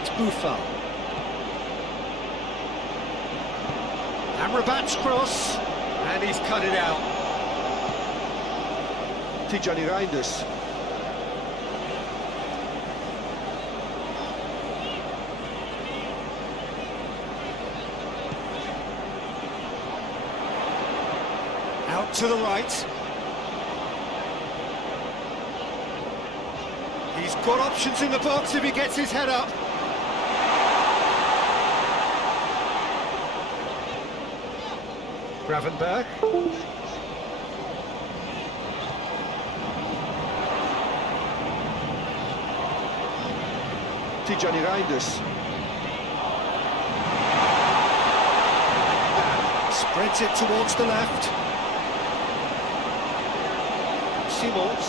It's Buffon. Amrabat's cross, and he's cut it out. Tijani Reinders. Out to the right. He's got options in the box if he gets his head up. Gravenberg. Tijani Reinders. Spreads it towards the left. Simons.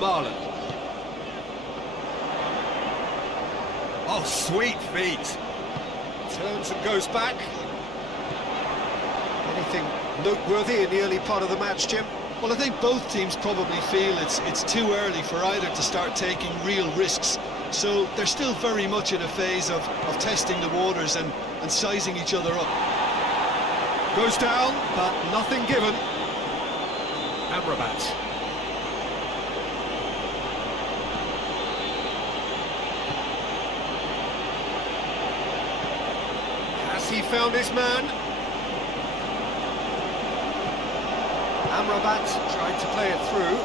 Marlon. Oh, sweet feet. Turns and goes back. Anything noteworthy in the early part of the match, Jim? Well, I think both teams probably feel it's too early for either to start taking real risks. So they're still very much in a phase of testing the waters and sizing each other up. Goes down, but nothing given. Amrabat. Has he found his man? Amrabat tried to play it through.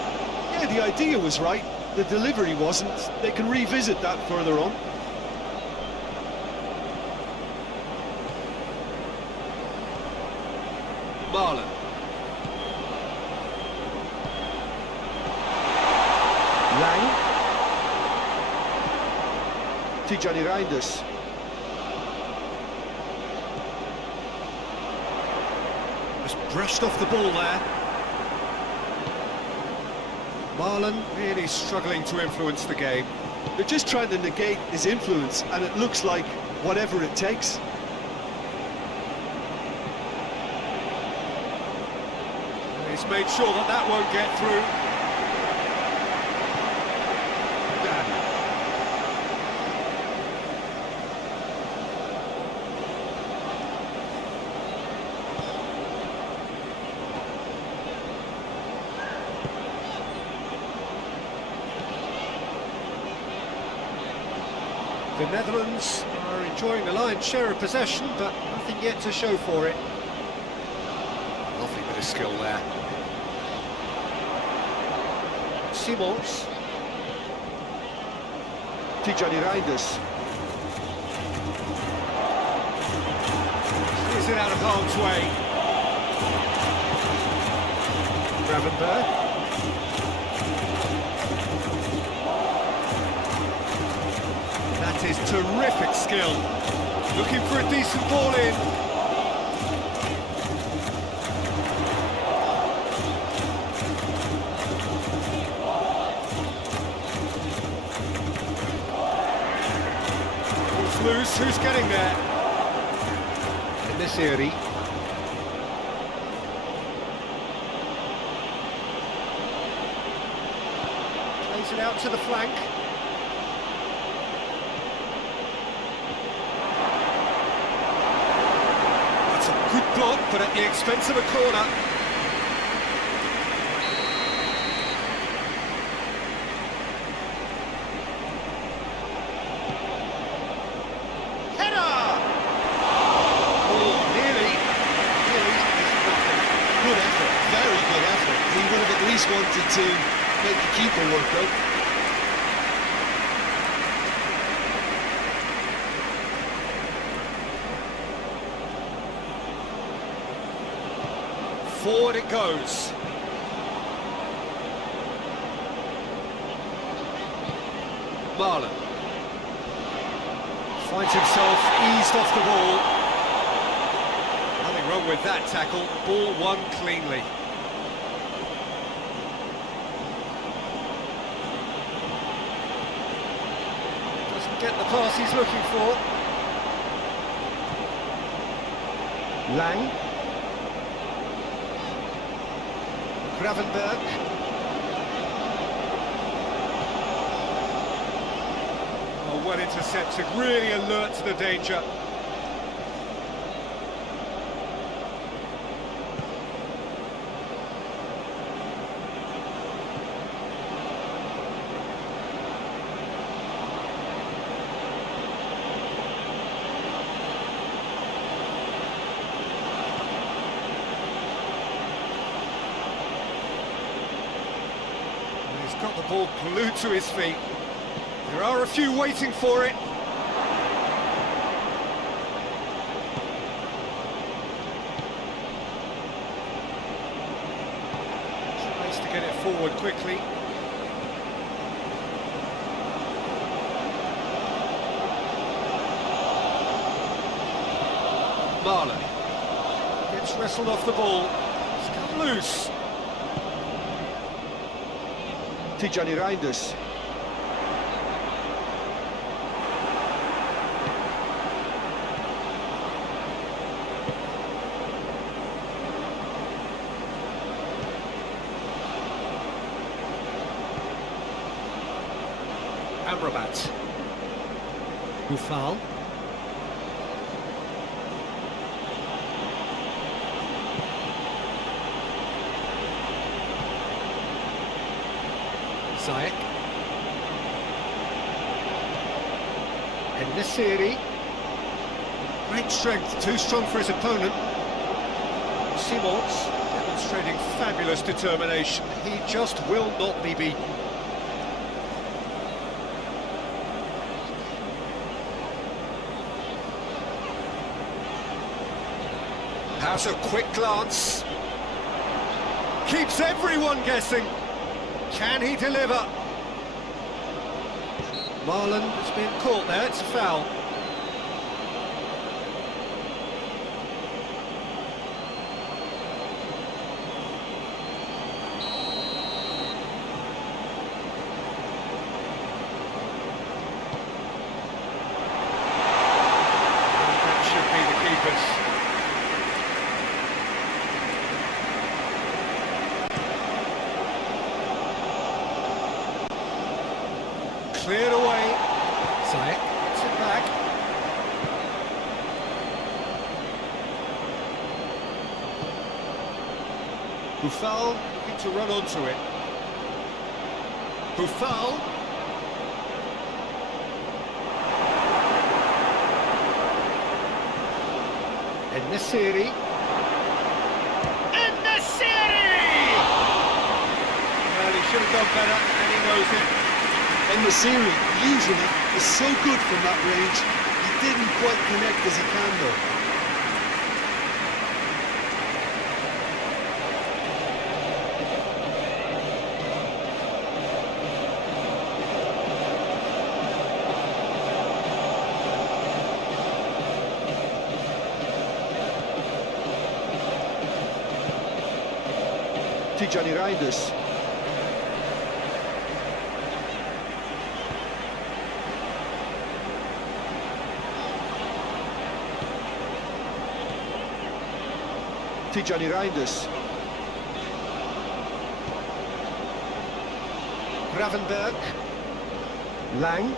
Yeah, the idea was right. The delivery wasn't. They can revisit that further on. Marlon. Lang. Tijani Reinders. Just brushed off the ball there. Marlon really struggling to influence the game. They're just trying to negate his influence, and it looks like whatever it takes. He's made sure that that won't get through. The Netherlands are enjoying the lion's share of possession, but nothing yet to show for it. Lovely bit of skill there. Simons. Tijani Reinders. Is it out of harm's way? Gravenberg. That is terrific skill. Looking for a decent ball in. Ball's loose, who's getting there? Indonesia. Plays it out to the flank. Good block, but at the expense of a corner. Header! Oh, nearly. Good effort, very good effort. He would have at least wanted to make the keeper work out. Forward it goes. Marlon finds himself eased off the ball. Nothing wrong with that tackle. Ball won cleanly. Doesn't get the pass he's looking for. Lang. Gravenberg. Oh, well intercepted, really alert to the danger. Got the ball glued to his feet. There are a few waiting for it. Tries to get it forward quickly. Marlon gets wrestled off the ball. It's come loose. Tijani Reinders. Amrabat. Boufal. Zayek. En-Nesyri. Great strength, too strong for his opponent. Simons demonstrating fabulous determination. He just will not be beaten. Has a quick glance. Keeps everyone guessing. Can he deliver? Marlon has been caught there, it's a foul. That should be the keeper's. Cleared away. Zayek gets it back. Boufal looking to run onto it. Boufal. En-Nesyri. En-Nesyri! Well, he should have done better, and he knows it. En-Nesyri usually is so good from that range. He didn't quite connect as he can though. Tijani Reinders. Tijani Reinders. Gravenberg. Lang.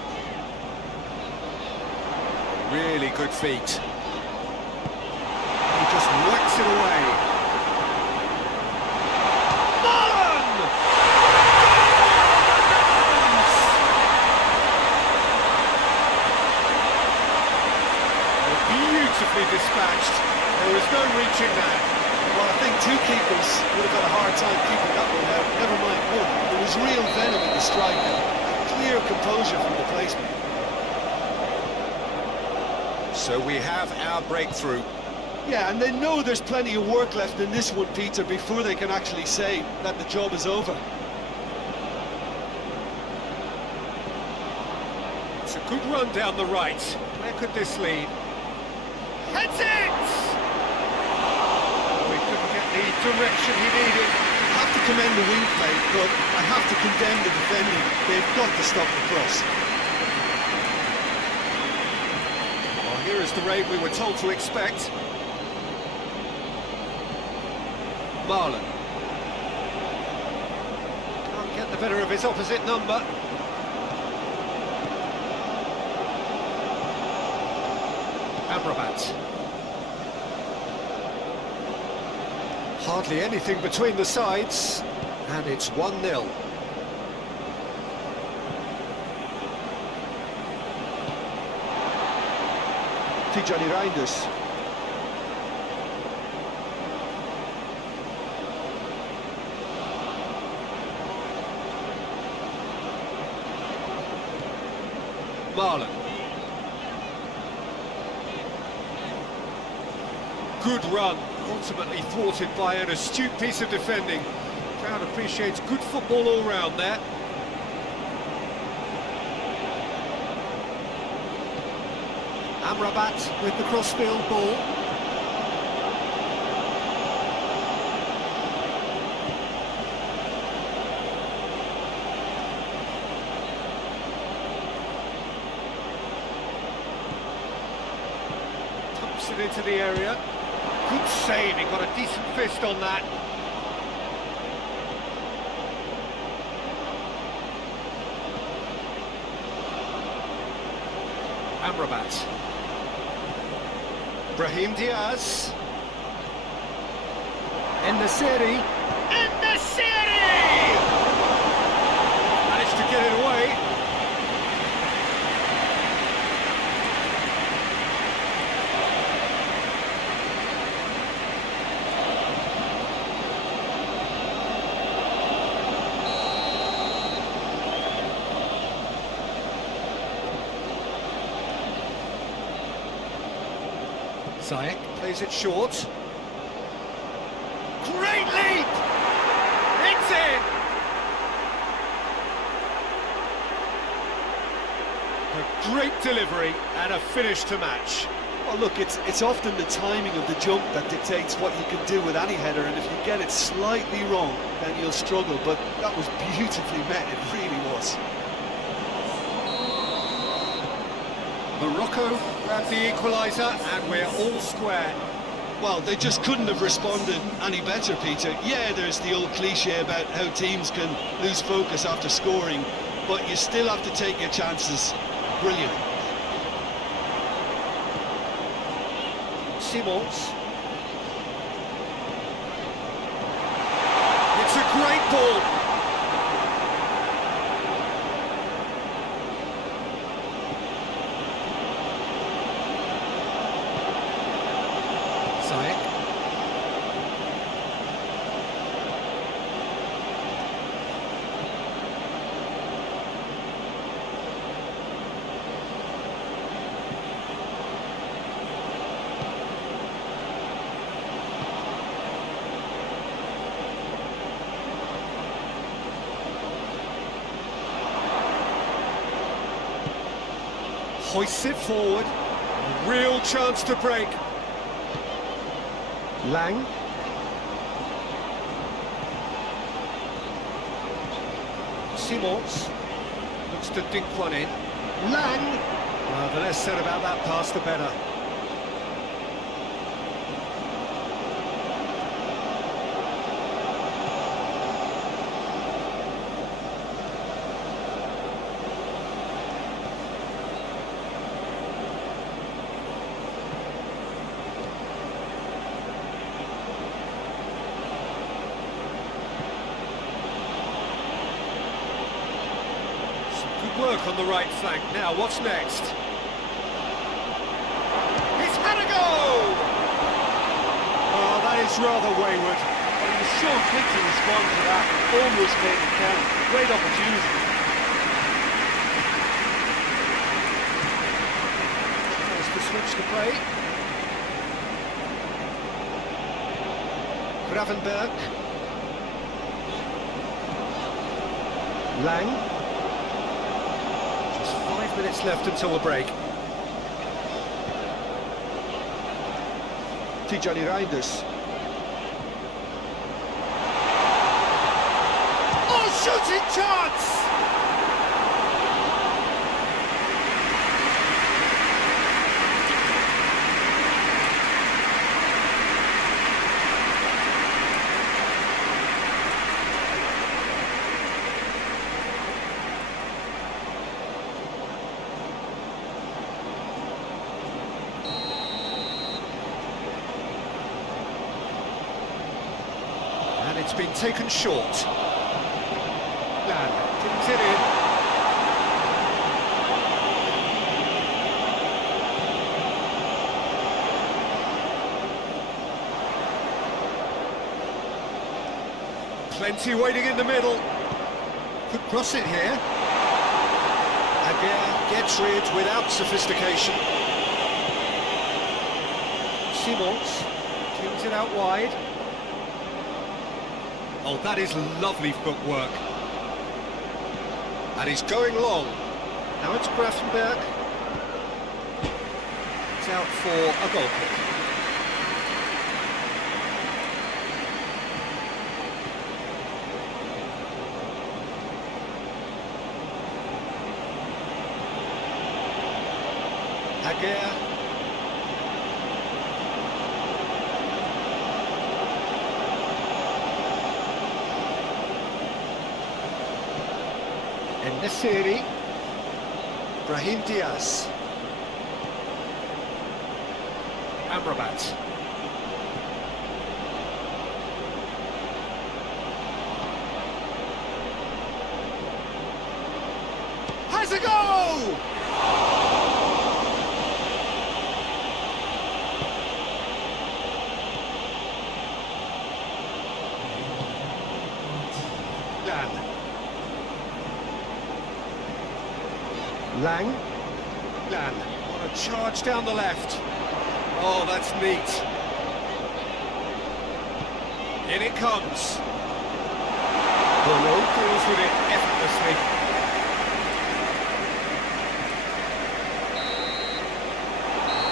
Really good feet. He just whacks it away. Marlon! Beautifully dispatched. There was no reaching that. Well, I think two keepers would have had a hard time keeping that one out, never mind one. There was real venom in the strike and clear composure from the placement. So we have our breakthrough. Yeah, and they know there's plenty of work left in this one, Peter, before they can actually say that the job is over. It's a good run down the right. Where could this lead? Heads it! Oh, he couldn't get the direction he needed. I have to commend the wing play, but I have to condemn the defending. They've got to stop the cross. Well, here is the raid we were told to expect. Marlon. better of his opposite number. Amrabat. Hardly anything between the sides, and it's 1-0. Tijani Reinders. Marlon. Good run, ultimately thwarted by an astute piece of defending. Crowd appreciates good football all round there. Amrabat with the crossfield ball. Pumps it into the area. Good save, he got a decent fist on that. Amrabat. Brahim Diaz. Ennaciri. Ennaciri! Managed to get it away. Ziyech plays it short. Great leap! It's in! A great delivery and a finish to match. Well, look, it's often the timing of the jump that dictates what you can do with any header, and if you get it slightly wrong, then you'll struggle, but that was beautifully met, it really was. Morocco grab the equaliser and we're all square. Well, they just couldn't have responded any better, Peter. Yeah, there's the old cliche about how teams can lose focus after scoring, but you still have to take your chances. Brilliant. Simons. It's a great ball. Hoists it forward, a real chance to break. Lang. Simons looks to dink one in. Lang. Well, the less said about that pass, the better. Work on the right flank. Now, what's next? He's had a go! Oh, that is rather wayward. But he was so quick to respond to that, almost made it count. Great opportunity. There's the switch to play. Gravenberg. Lang. 5 minutes left until the break. Tijani Reinders. Oh, shooting chance! it's been taken short. Lan didn't hit it. Plenty waiting in the middle. Could cross it here. Aguirre gets rid without sophistication. Simons tunes it out wide. Oh, that is lovely footwork. And he's going long. Now it's Grafenberg. It's out for a goal kick. Aguirre. En-Nesyri. Brahim Diaz. Amrabat. Has a goal! Lang. Lan. What a charge down the left. Oh, that's neat. In it comes. Bono deals with it effortlessly.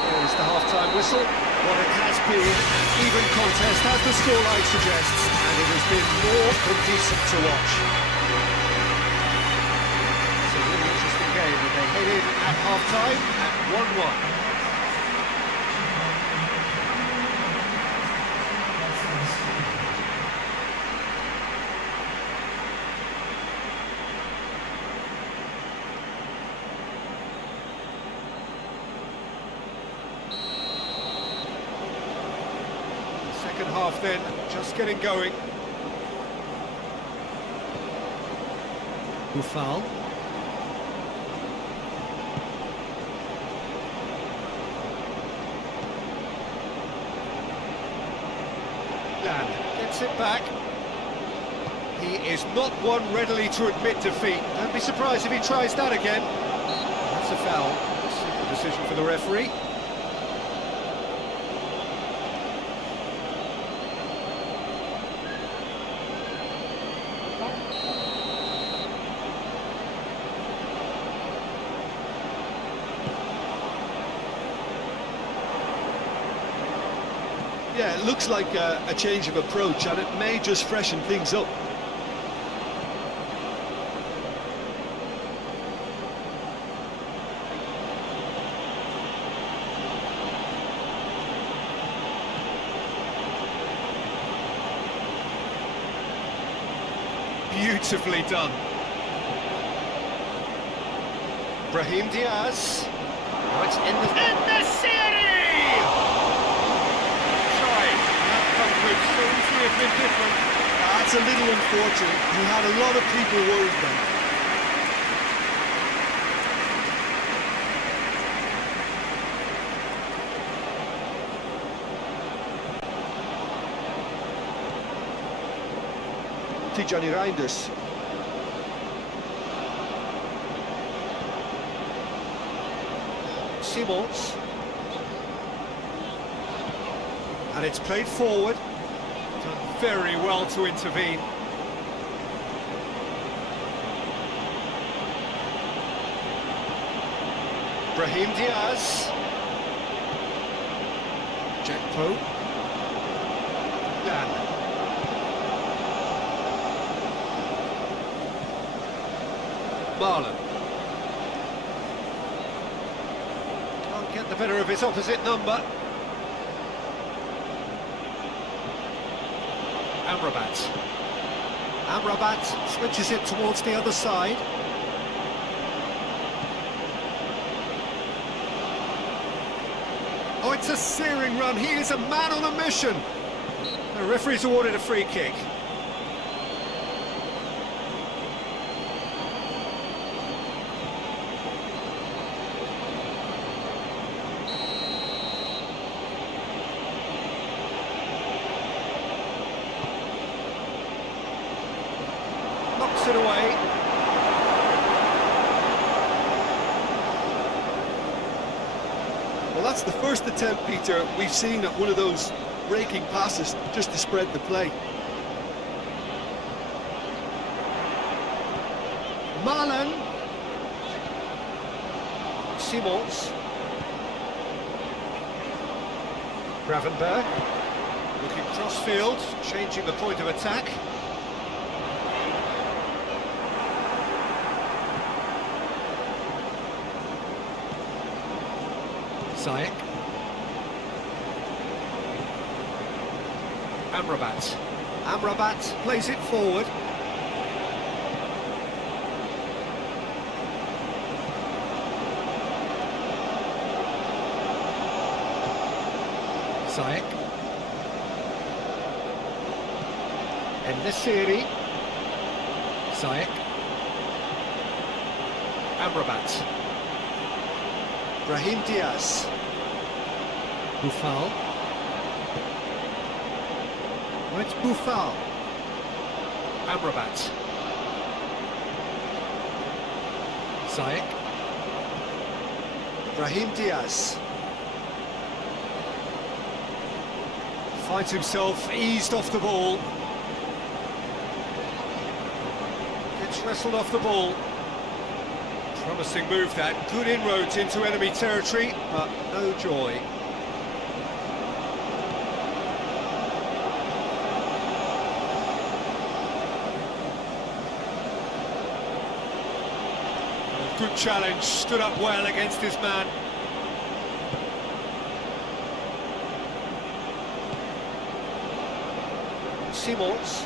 There's the half-time whistle. What it has been an even contest, as the scoreline suggests, and it has been more than decent to watch. Game when they head in at half-time at 1-1. The second half then, just getting going. Buffal. Gets it back. He is not one readily to admit defeat. Don't be surprised if he tries that again. That's a foul. Simple decision for the referee. Yeah, it looks like a change of approach, and it may just freshen things up. Beautifully done. Brahim Diaz. Oh, it's En-Nesyri! So have been different. That's a little unfortunate. He had a lot of people worried then. Tijani Reinders. Simons. And it's played forward. Done very well to intervene. Brahim Diaz. Jackpo. Lan. Marlon. Can't get the better of his opposite number. Amrabat switches it towards the other side. Oh, it's a searing run. He is a man on a mission. The referee's awarded a free kick. knocks it away. Well, that's the first attempt, Peter, we've seen at one of those raking passes just to spread the play. Marlon. Simons. Gravenberg. Looking cross-field, changing the point of attack. Ziyech. Amrabat. Amrabat plays it forward. Ziyech. En-Nesyri. Ziyech. Amrabat. Brahim Diaz. Boufal. It's Boufal. Amrabat. Ziyech. Brahim Diaz. Finds himself eased off the ball. Gets wrestled off the ball. Promising move that. Good inroads into enemy territory, but no joy. A good challenge, stood up well against his man. Simons.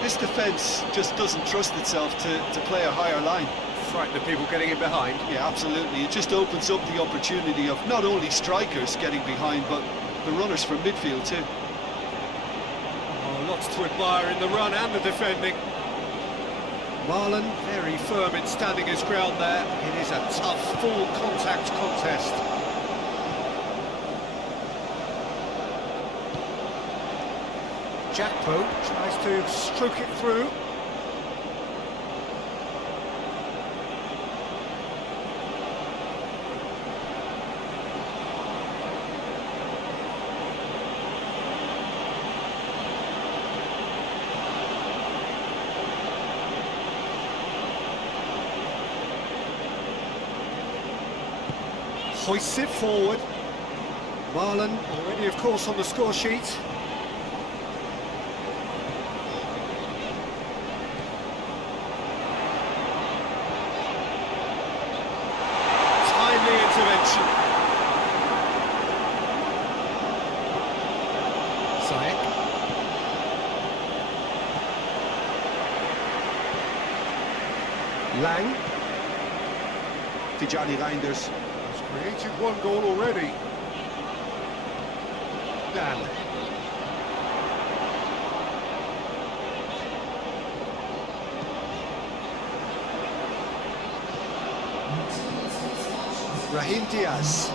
This defence just doesn't trust itself to play a higher line. Frighten the people getting in behind. Yeah, absolutely. It just opens up the opportunity of not only strikers getting behind, but the runners from midfield too. Oh, lots to admire in the run and the defending. Marlon very firm in standing his ground there. It is a tough, full contact contest. Jakpo tries to stroke it through. Hoists it forward. Marlon already, of course, on the score sheet. Timely intervention. Ziyech. Lang. Tijani Reinders. Created one goal already. Dan. Brahim Diaz.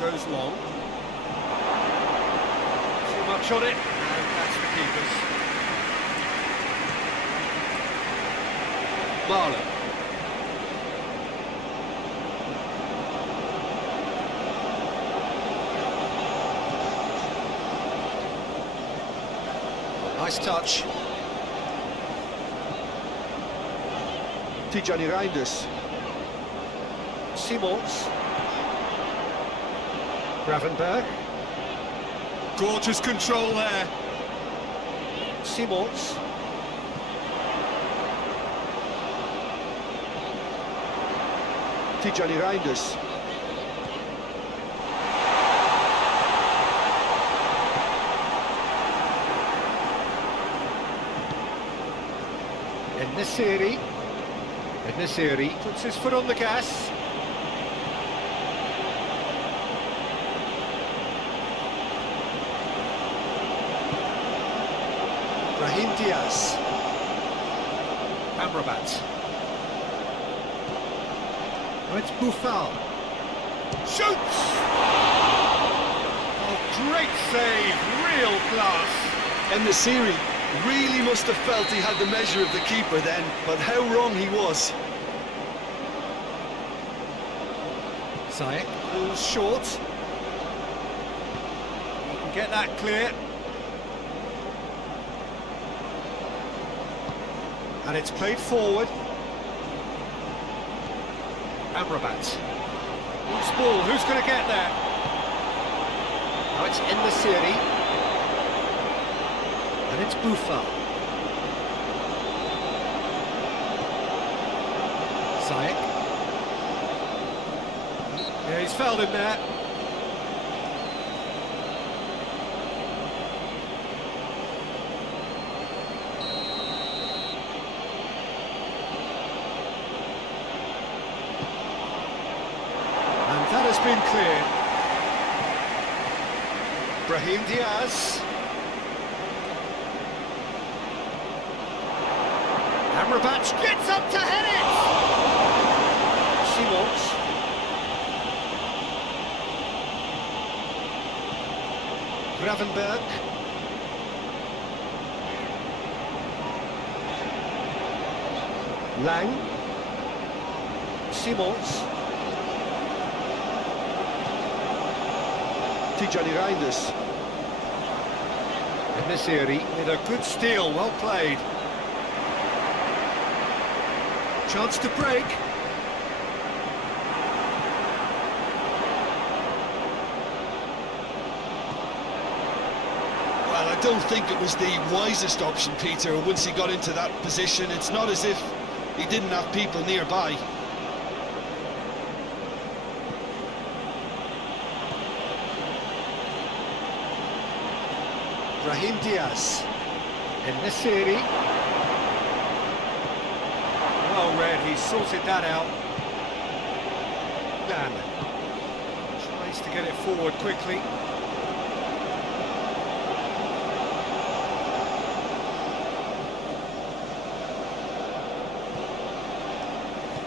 Goes long. Too much on it, and that's the keeper's. Marlon. Nice touch. Tijani Reinders. Simons. Gravenberg. Gorgeous control there. Simons. Tijani Reinders. En-Nesyri. En-Nesyri puts his foot on the gas. Brahim Diaz. Amrabat. Now it's Buffal. Shoots! Oh, great save, real class. And Nasiri really must have felt he had the measure of the keeper then, but how wrong he was. Ziyech moves short. He can get that clear. And it's played forward. Amrabat. Loose ball, who's going to get there? Now it's En-Nesyri. And it's Buffal. Ziyech. Yeah, he's fouled him there. And that has been cleared. Brahim Diaz. Amrabat gets up to head it! Simons. Gravenberg. Lang. Simons. Tijani Reinders. En-Nesyri with a good steal, well played. Chance to break. Well, I don't think it was the wisest option, Peter. Once he got into that position, it's not as if he didn't have people nearby. Brahim Diaz. En-Nesyri. Well read, he sorted that out. Dan tries to get it forward quickly.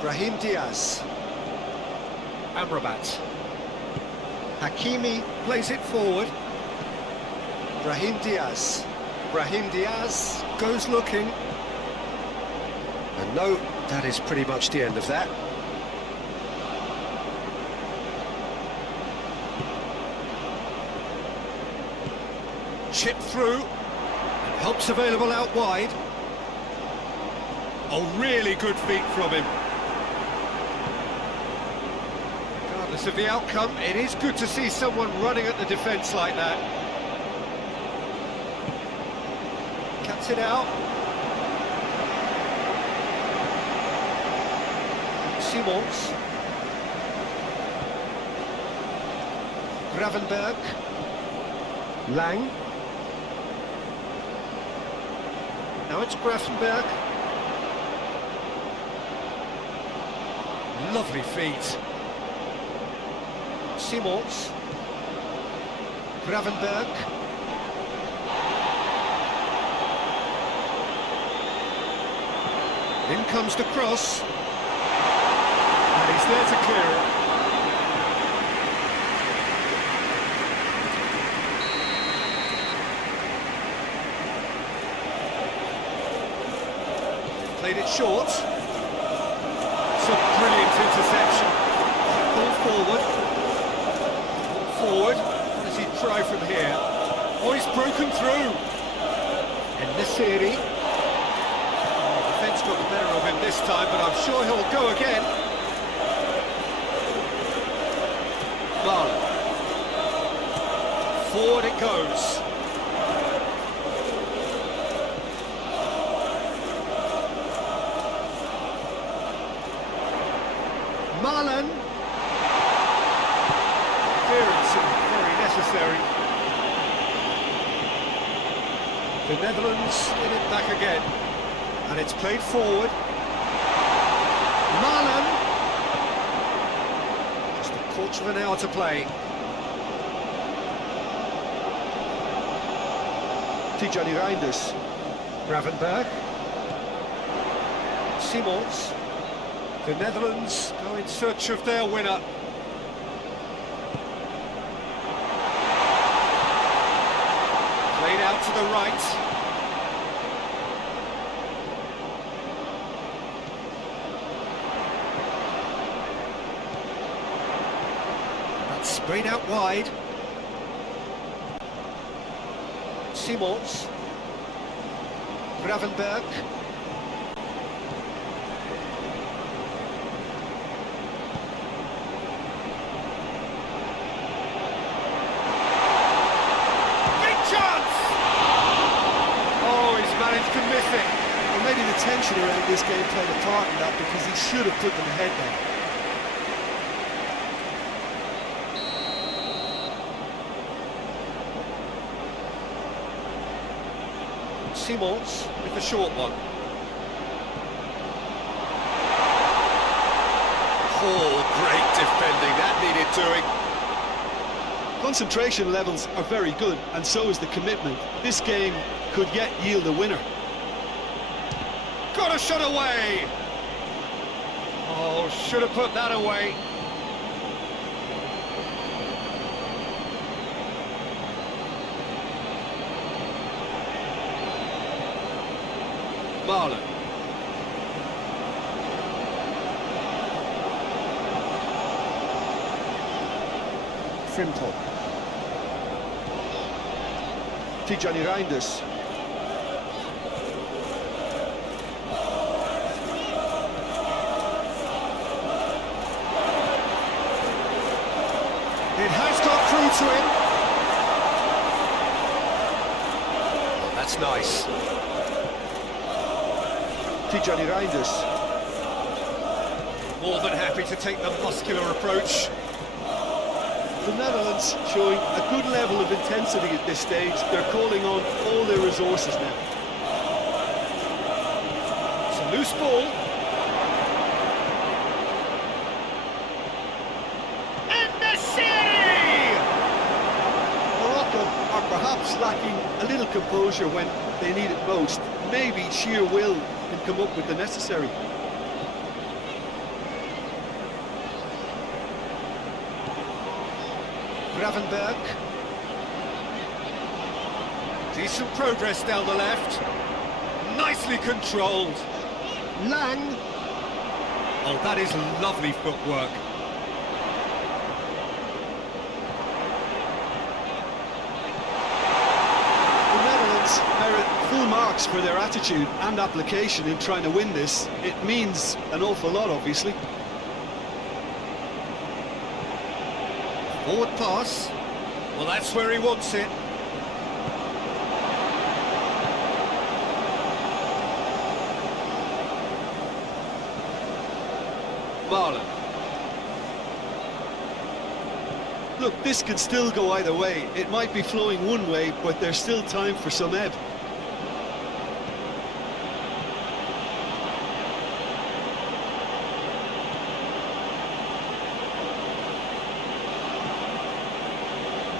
Brahim Diaz. Amrabat. Hakimi plays it forward. Brahim Diaz. Brahim Diaz goes looking. And no, that is pretty much the end of that. Chip through, and help's available out wide. Oh, really good feet from him. Regardless of the outcome, it is good to see someone running at the defence like that. Cuts it out. Simons. Gravenberg. Lang. Now it's Gravenberg. Lovely feet. Simons. Gravenberg. In comes the cross. And he's there to clear it. Played it short. It's a brilliant interception. Ball forward. Ball forward. What does he try from here? Oh, he's broken through. En-Nesyri. Defence got the better of him this time, but I'm sure he'll go again. Marlon. Forward it goes. Marlon. Clearance very necessary. The Netherlands get it back again. And it's played forward. Marlon. Just a quarter of an hour to play. Tijani Reinders. Gravenberg. Simons. The Netherlands go in search of their winner. Played out to the right. That's sprayed out wide. Simons. Gravenberg. To miss it. Well, maybe the tension around this game played a part in that, because he should have put them ahead then. Simons with the short one. Oh, great defending, that needed doing. Concentration levels are very good, and so is the commitment. This game could yet yield a winner. Got a shot away! Oh, should have put that away. Marlon. Frimtop. Tijani Reinders. It has got through to him. Oh, that's nice. Tijani Reinders. More than happy to take the muscular approach. The Netherlands showing a good level of intensity at this stage. They're calling on all their resources now. It's a loose ball. Morocco are perhaps lacking a little composure when they need it most. Maybe sheer will can come up with the necessary. Gravenberg. Decent progress down the left. Nicely controlled. Lang. Oh, that is lovely footwork. The Netherlands merit full marks for their attitude and application in trying to win this. It means an awful lot, obviously. Forward pass. Well, that's where he wants it. Marlon. Look, this could still go either way. It might be flowing one way, but there's still time for some ebb.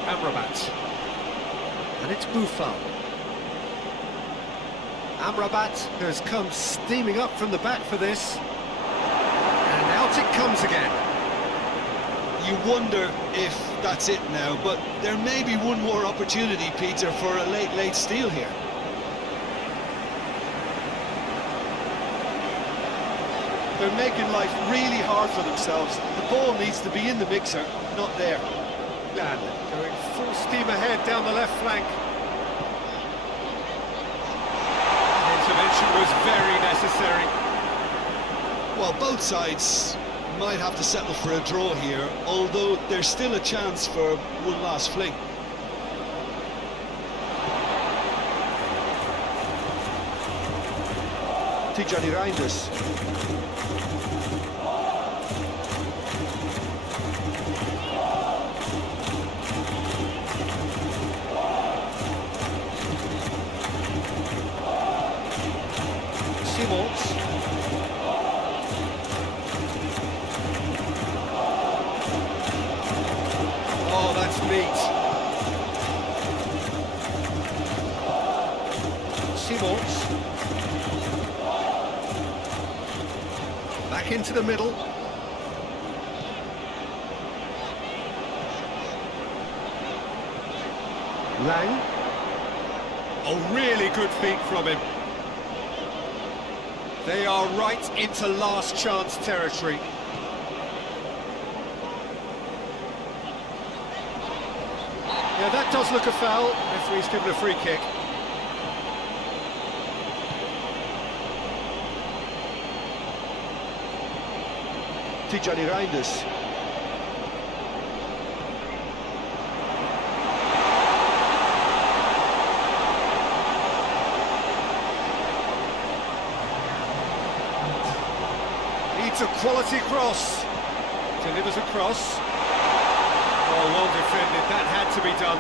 Amrabat. And it's Buffon. Amrabat has come steaming up from the back for this. And out it comes again. You wonder if that's it now, but there may be one more opportunity, Peter, for a late steal here. They're making life really hard for themselves. The ball needs to be in the mixer, not there. Going full steam ahead down the left flank. That intervention was very necessary. Well, both sides might have to settle for a draw here, although there's still a chance for one last fling. Tijani Reinders. Simons. Oh, that's neat. Simons. back into the middle. Lang. Oh, really good feet from him. They are right into last chance territory. Yeah, that does look a foul. Referee's given a free kick. Tijani Reinders. Needs a quality cross. Delivers a cross. Oh, well defended. That had to be done.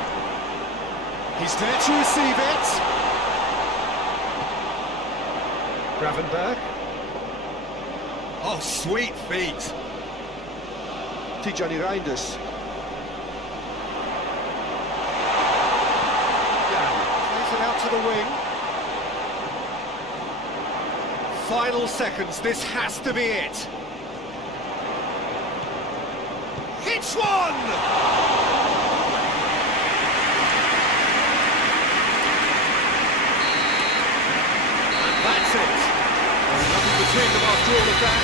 He's there to receive it. Gravenberg. Oh, sweet feet. Tijani Reinders. Plays it out to the wing. Final seconds, this has to be it. It's one! And that's it. There's nothing between them after all of that.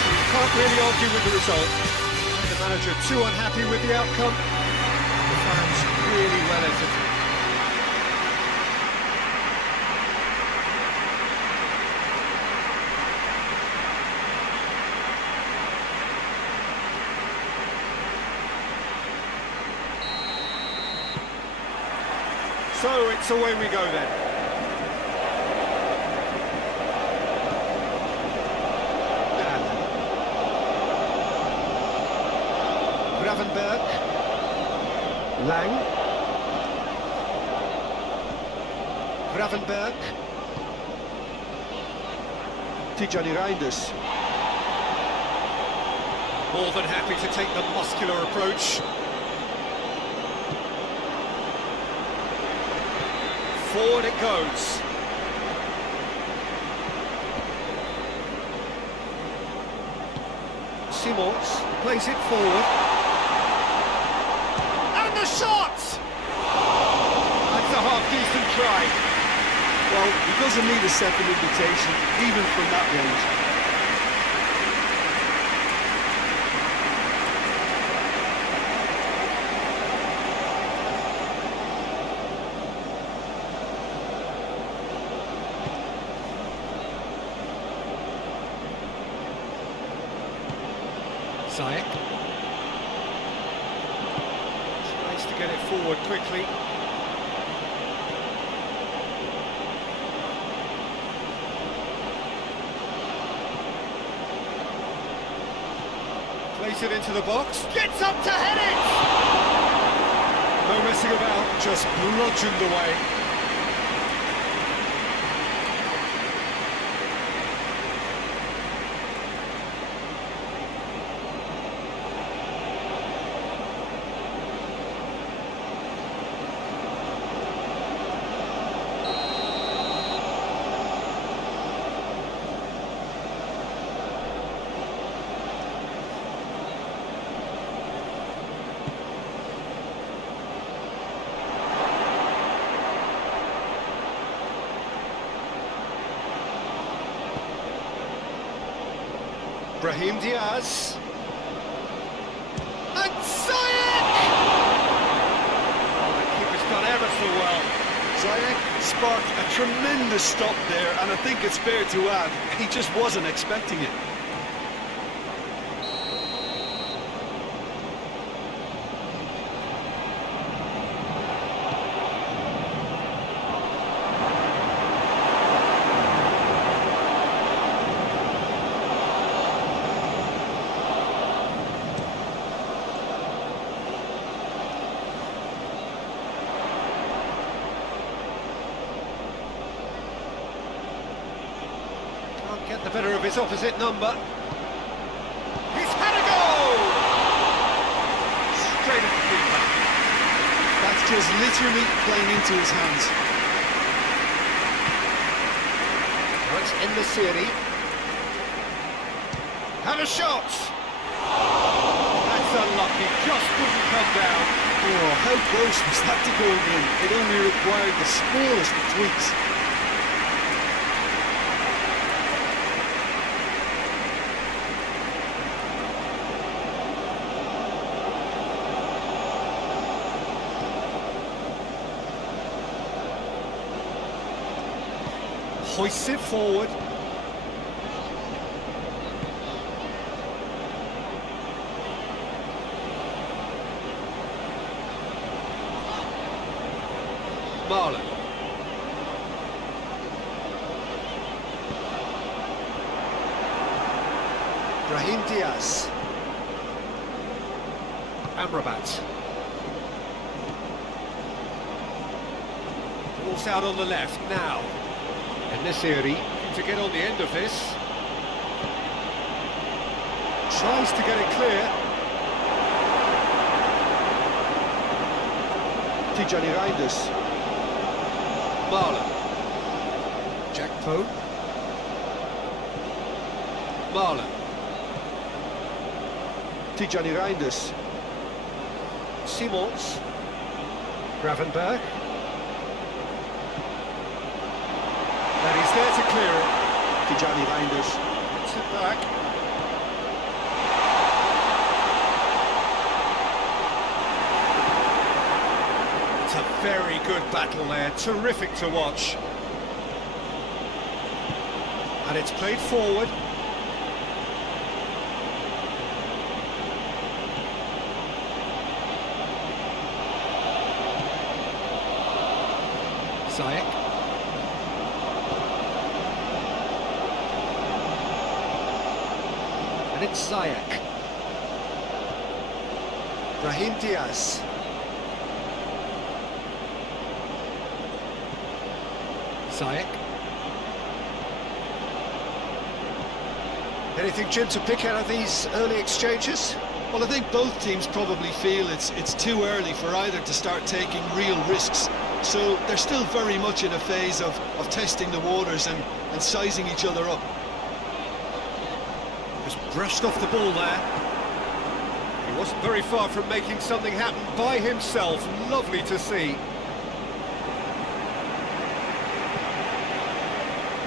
So you can't really argue with the result. The manager too unhappy with the outcome. The fans really well entertained. So it's away we go then. Gravenberg. Lang. Gravenberg. Tijani Reinders. More than happy to take the muscular approach. Forward it goes. Simons plays it forward. And the shot! That's a half-decent try. Well, he doesn't need a second invitation, even from that range. Ziyech tries to get it forward quickly. Plays it into the box. Gets up to head it! No messing about, just bludgeoned away. Brahim Diaz. And Ziyech! Oh, the keeper's done ever so well. Ziyech sparked a tremendous stop there, and I think it's fair to add, he just wasn't expecting it. Get the better of his opposite number. He's had a goal! Straight at the keeper. That's just literally playing into his hands. Now it's in the series. Had a shot! That's unlucky, just couldn't come down. Oh, how close was that to going in? It only required the smallest of tweaks. Hoists it forward. Marlon. Brahim Diaz. Amrabat. Ball's out on the left now. And this area to get on the end of this. Tries to get it clear. Tijani Reinders. Marlon. Jack Poe. Marlon. Tijani Reinders. Simons. Gravenberg. And he's there to clear it. Tijani Reinders. Gets it back. It's a very good battle there, terrific to watch. And it's played forward. Ziyech. And it's Ziyech. Brahim Diaz. Ziyech. Anything, Jim, to pick out of these early exchanges? Well, I think both teams probably feel it's too early for either to start taking real risks. So they're still very much in a phase of testing the waters and sizing each other up. Just brushed off the ball there. He wasn't very far from making something happen by himself. Lovely to see.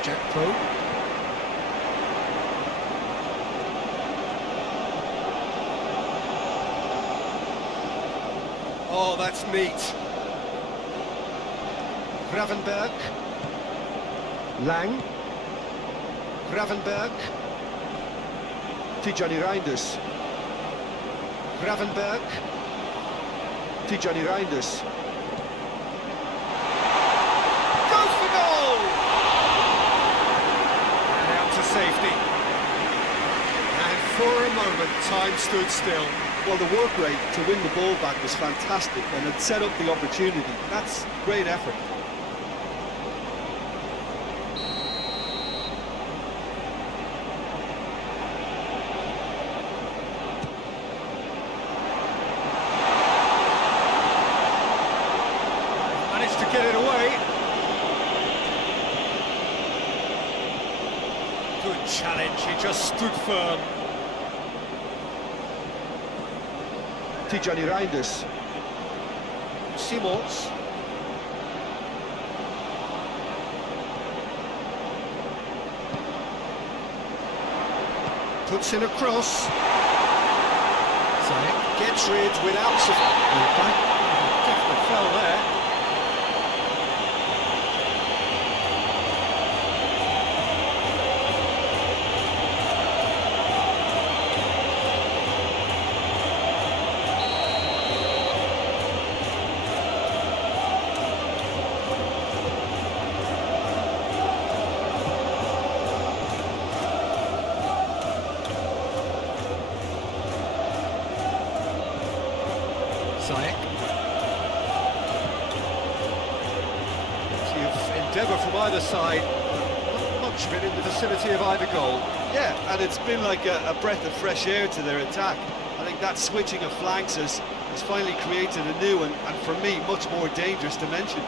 Jack Poe. Oh, that's neat. Gravenberg. Lang. Gravenberg. Tijani Reinders. Gravenberg. Tijani Reinders. Goes for goal! And out to safety. And for a moment, time stood still. Well, the work rate to win the ball back was fantastic, and it set up the opportunity. That's great effort. Managed to get it away. Good challenge, he just stood firm. Tijani Reinders. Simons. Puts in a cross. Ziyech gets rid without definitely fell there. Ziyech. Endeavour from either side, not much of it in the vicinity of either goal. Yeah, and it's been like a breath of fresh air to their attack. I think that switching of flanks has finally created a new and for me, much more dangerous dimension.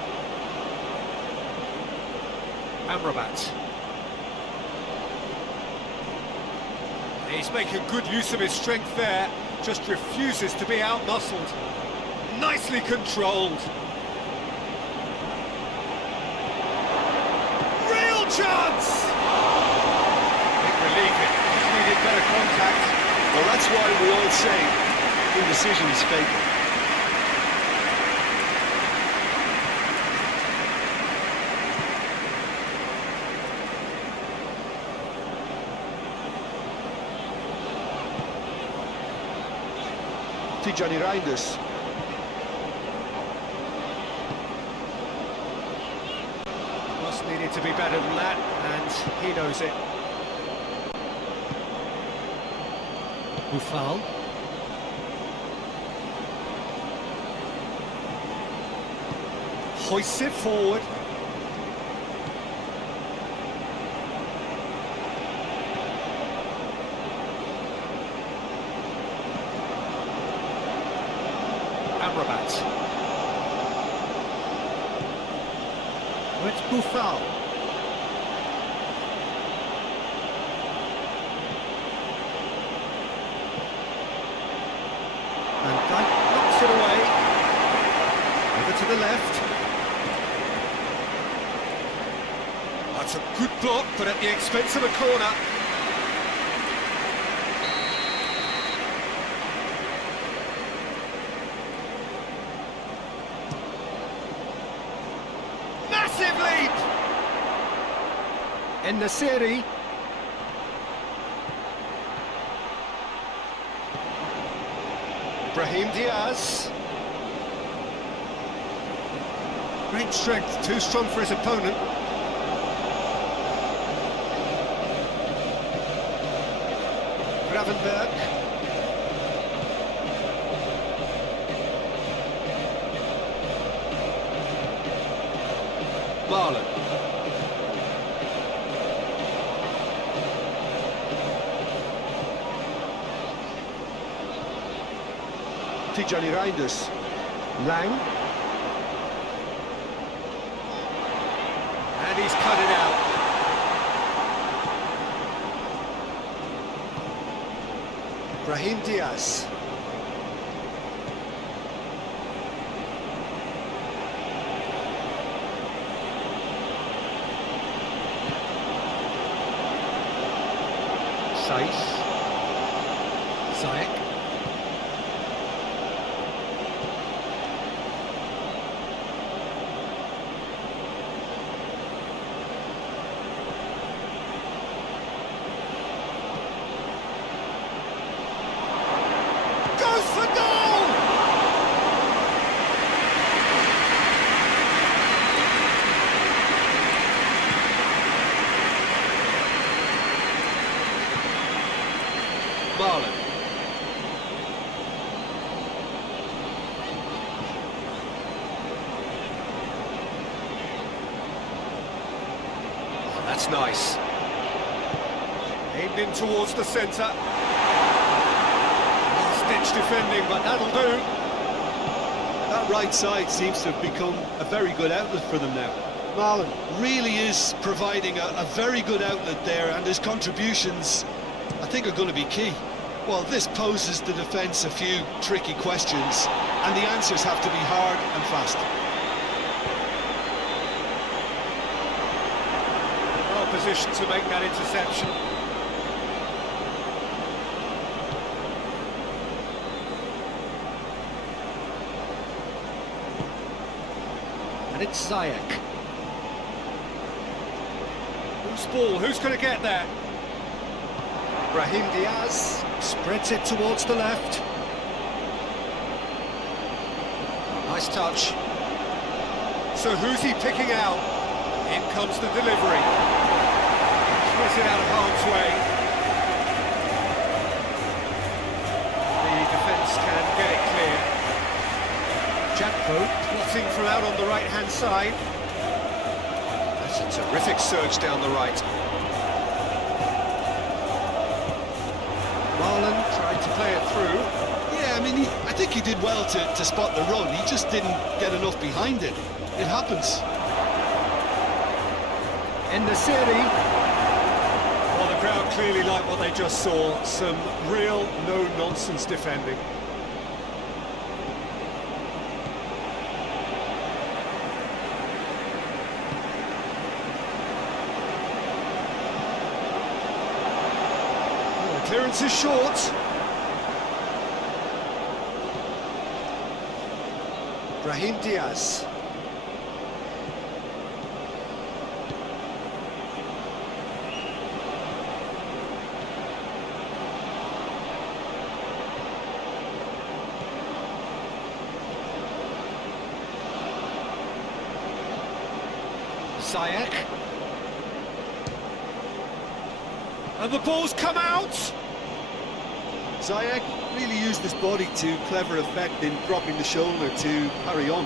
Amrabat. He's making good use of his strength there, just refuses to be out-muscled. Nicely controlled. Real chance! Big relief, it just needed better contact. Well, that's why we all say indecision is fatal. Johnny Reinders. Cross needed to be better than that, and he knows it. Buffal. Hoists it forward. Amrabat. It's Buffal. And Dyke knocks it away. Over to the left. That's a good block, but at the expense of a corner. Massive leap! En-Nesyri. Brahim Diaz. Great strength, too strong for his opponent. Gravenberg. Marlon. Johnny Reinders. Lang. And he's cut it out. Brahim Diaz. Saiz. Ziyech. Goes for goal! Marlon. Oh, that's nice. Aimed in towards the centre. Ditch defending, but that'll do. That right side seems to have become a very good outlet for them now. Marlon really is providing a very good outlet there, and his contributions, I think, are going to be key. Well, this poses the defence a few tricky questions, and the answers have to be hard and fast. Well positioned to make that interception. And it's Ziyech. Who's ball? Who's going to get there? Brahim Diaz spreads it towards the left. Nice touch. So who's he picking out? In comes the delivery. Clears it out of harm's way. The defence can get it clear. Jakpo plotting from out on the right-hand side. That's a terrific surge down the right. Marlon tried to play it through. Yeah, I mean, I think he did well to spot the run. He just didn't get enough behind it. It happens. En-Nesyri. Well, the crowd clearly like what they just saw. Some real no-nonsense defending. Oh, the clearance is short. Brahim Diaz. Ziyech. And the ball's come out! Ziyech really used his body to clever effect in dropping the shoulder to carry on.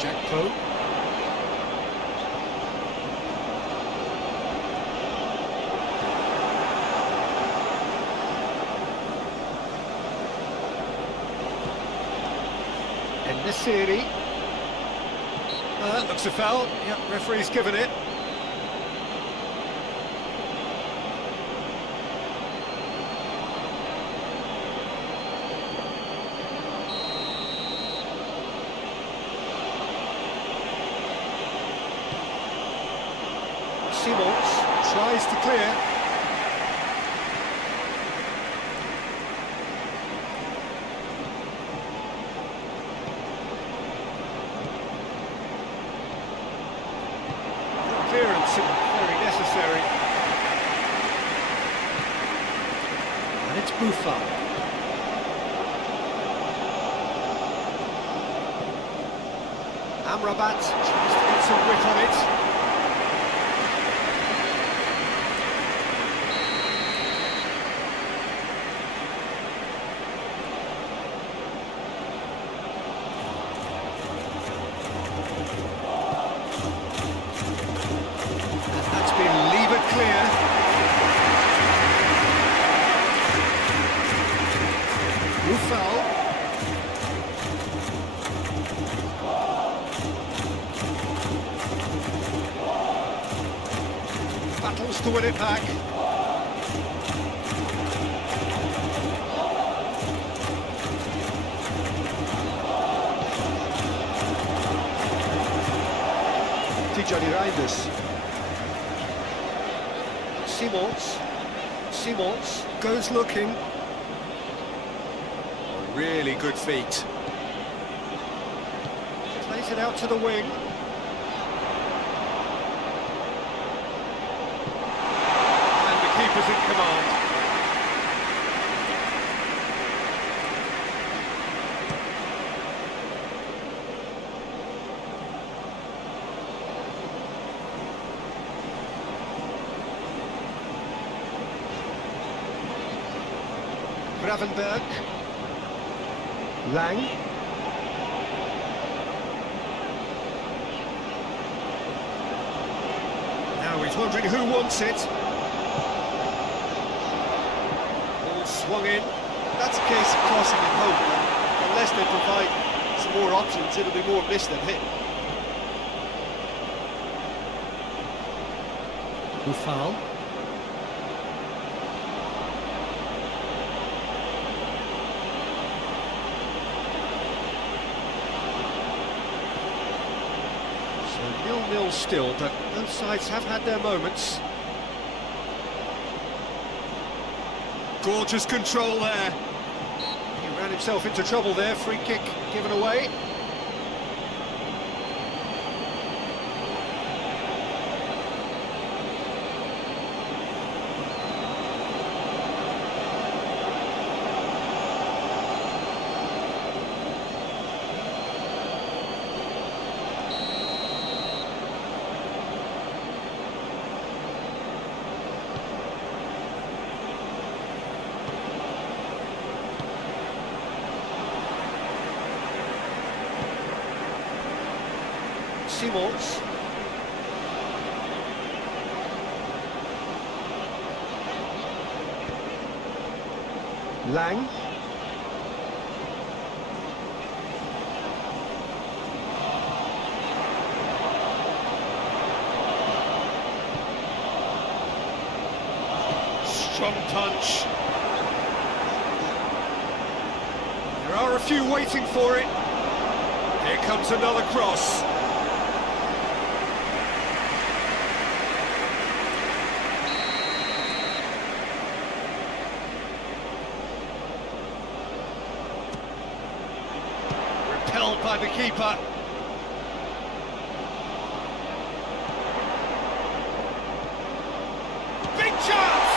Jack Poe. And Nasiri. Looks a foul. Yep, referee's given it. Simons tries to clear. Clearance, very necessary. And it's Buffon. Amrabat tries to get some width on it. Clear. Buffon. Battles to win it back. Tijani Reinders. Simons goes looking. Oh, really good feet. Plays it out to the wing. And the keeper's in command. Gravenberg. Lang. Now he's wondering who wants it. Ball swung in. That's a case of crossing in hope. And unless they provide some more options, it'll be more miss than hit. Buffon. So 0-0 still, but both sides have had their moments. Gorgeous control there. He ran himself into trouble there. Free kick given away. Simons. Lang. strong punch. There are a few waiting for it. Here comes another cross. Repelled by the keeper. Big chance!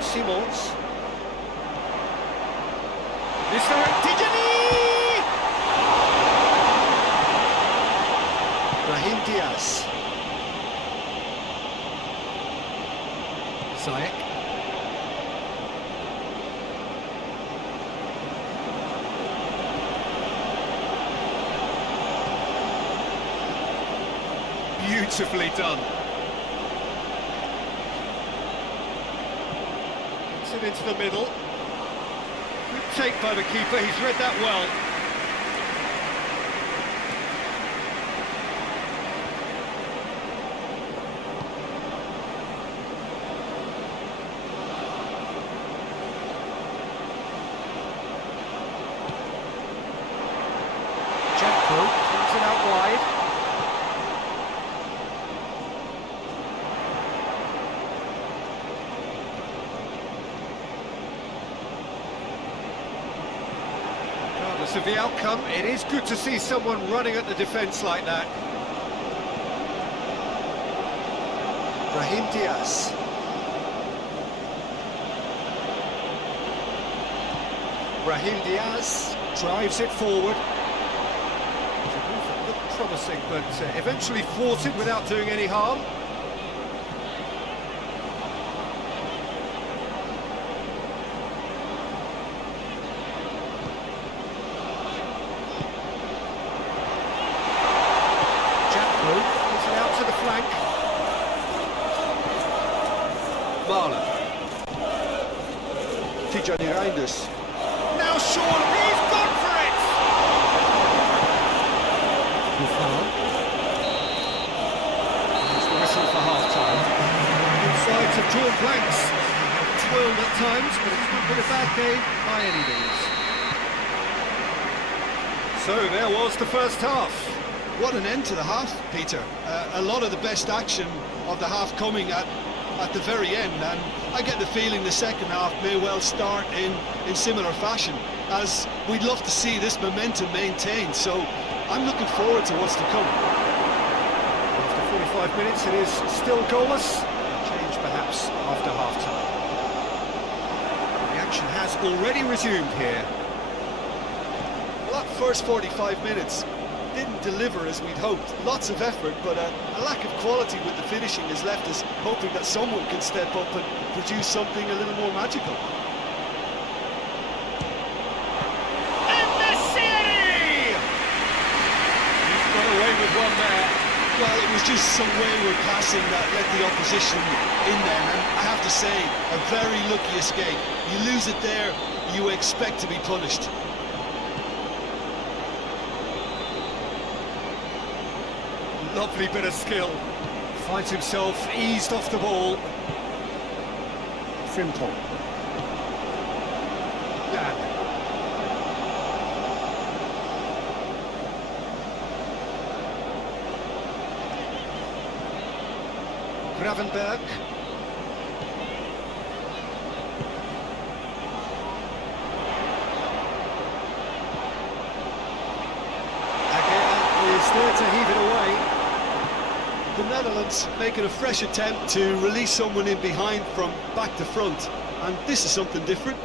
Simons. Is there a Tijani? Brahim Diaz. Ziyech. Beautifully done. Gets it into the middle. Good take by the keeper, he's read that well. Jacko brings it out wide. Regardless of the outcome, it is good to see someone running at the defence like that. Brahim Diaz. Brahim Diaz drives it forward. It's a move that looked promising, but eventually thwarted without doing any harm. Jacko is it out to the flank. Marlon. Tijani Reinders. Now Sean, he's gone for it! Buffon. It's the whistle for half-time. Both sides have drawn blanks. Twirled at times, but it's not been a bad game by any means. So there was the first half. What an end to the half, Peter. A lot of the best action of the half coming at the very end, and I get the feeling the second half may well start in similar fashion, as we'd love to see this momentum maintained, so I'm looking forward to what's to come. After 45 minutes it is still goalless. Change perhaps after half-time. The action has already resumed here. Well, that first 45 minutes didn't deliver as we'd hoped. Lots of effort, but a lack of quality with the finishing has left us hoping that someone can step up and produce something a little more magical. He's got away with one there. Well, it was just some wayward passing that let the opposition in there, and I have to say, a very lucky escape. You lose it there, you expect to be punished. Lovely bit of skill. Finds himself eased off the ball. Frimpong. Dan. Gravenberg. Again is there to heave it away. The Netherlands making a fresh attempt to release someone in behind from back to front, and this is something different.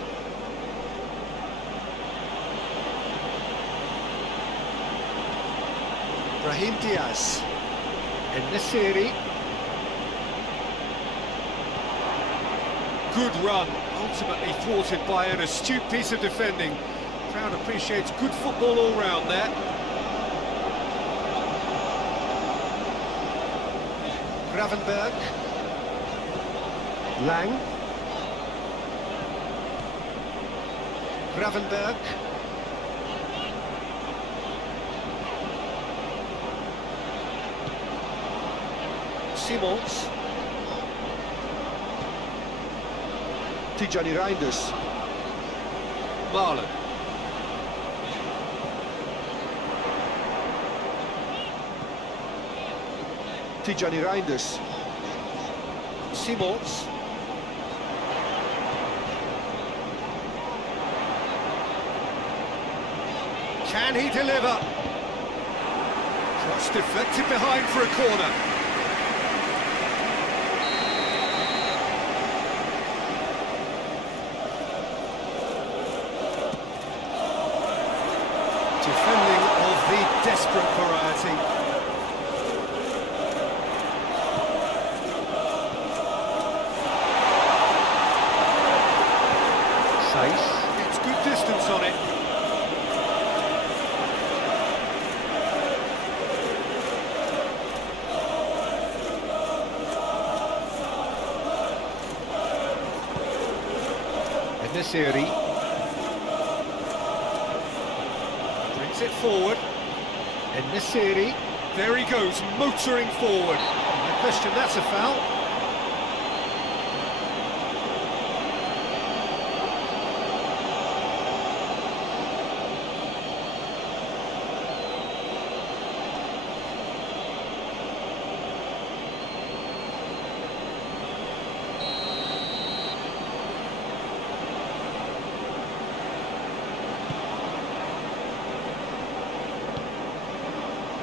Brahim Diaz. Nesiri. Good run, ultimately thwarted by an astute piece of defending. Crowd appreciates good football all round there. Gravenberg. Lang. Gravenberg. Simons. Tijani Reinders. Marlon. Tijani Reinders. Simons. Can he deliver? Cross deflected behind for a corner. Defending of the desperate variety. Gets good distance on it. Nesiri brings it forward. Nesiri, there he goes, motoring forward. No question, that's a foul.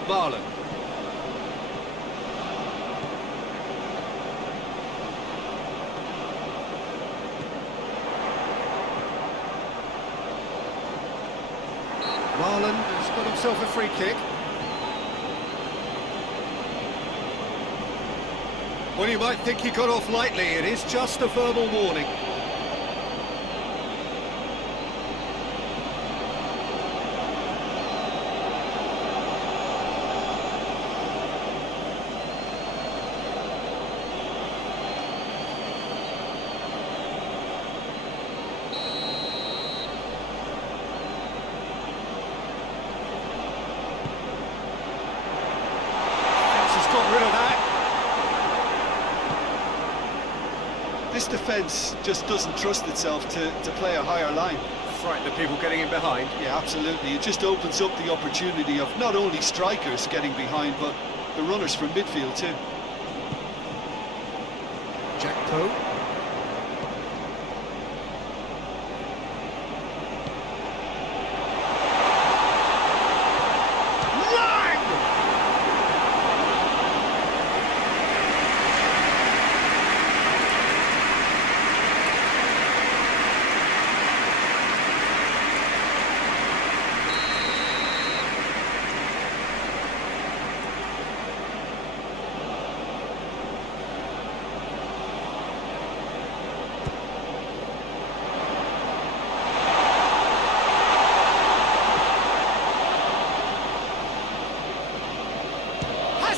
Marlon. Marlon has got himself a free kick. Well, you might think he got off lightly. It is just a verbal warning. Got rid of that. This defence just doesn't trust itself to play a higher line. Frighten the people getting in behind. Yeah, absolutely. It just opens up the opportunity of not only strikers getting behind, but the runners from midfield too. Jack Poe.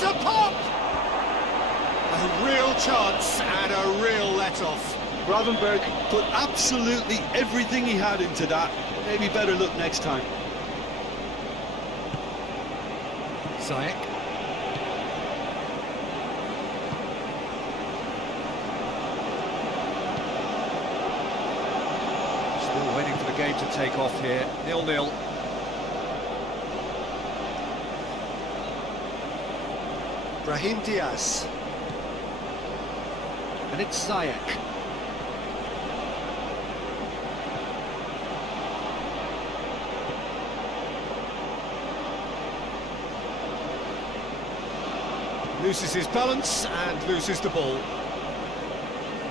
A pop! A real chance and a real let-off. Gravenberg put absolutely everything he had into that. Maybe better look next time. Ziyech. Still waiting for the game to take off here. 0-0. Brahim Diaz. And it's Ziyech. Loses his balance and loses the ball.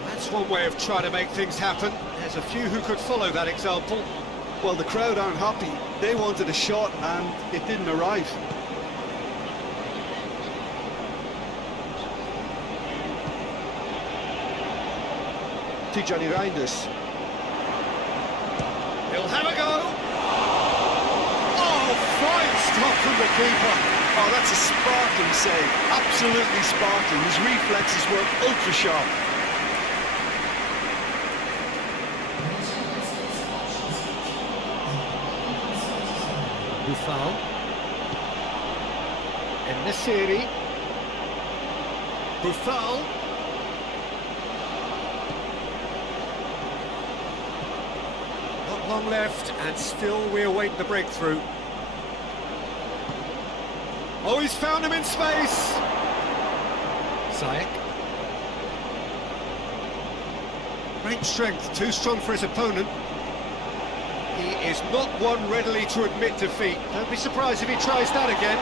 That's one way of trying to make things happen. There's a few who could follow that example. Well, the crowd aren't happy. They wanted a shot and it didn't arrive. Tijani Reinders. He'll have a go. Oh, fine stop from the keeper. Oh, that's a sparkling save. Absolutely sparkling. His reflexes were ultra sharp. Buffal. Nesiri. Buffal. Not long left, and still we await the breakthrough. Oh, he's found him in space! Ziyech. Great strength, too strong for his opponent. He is not one readily to admit defeat. Don't be surprised if he tries that again.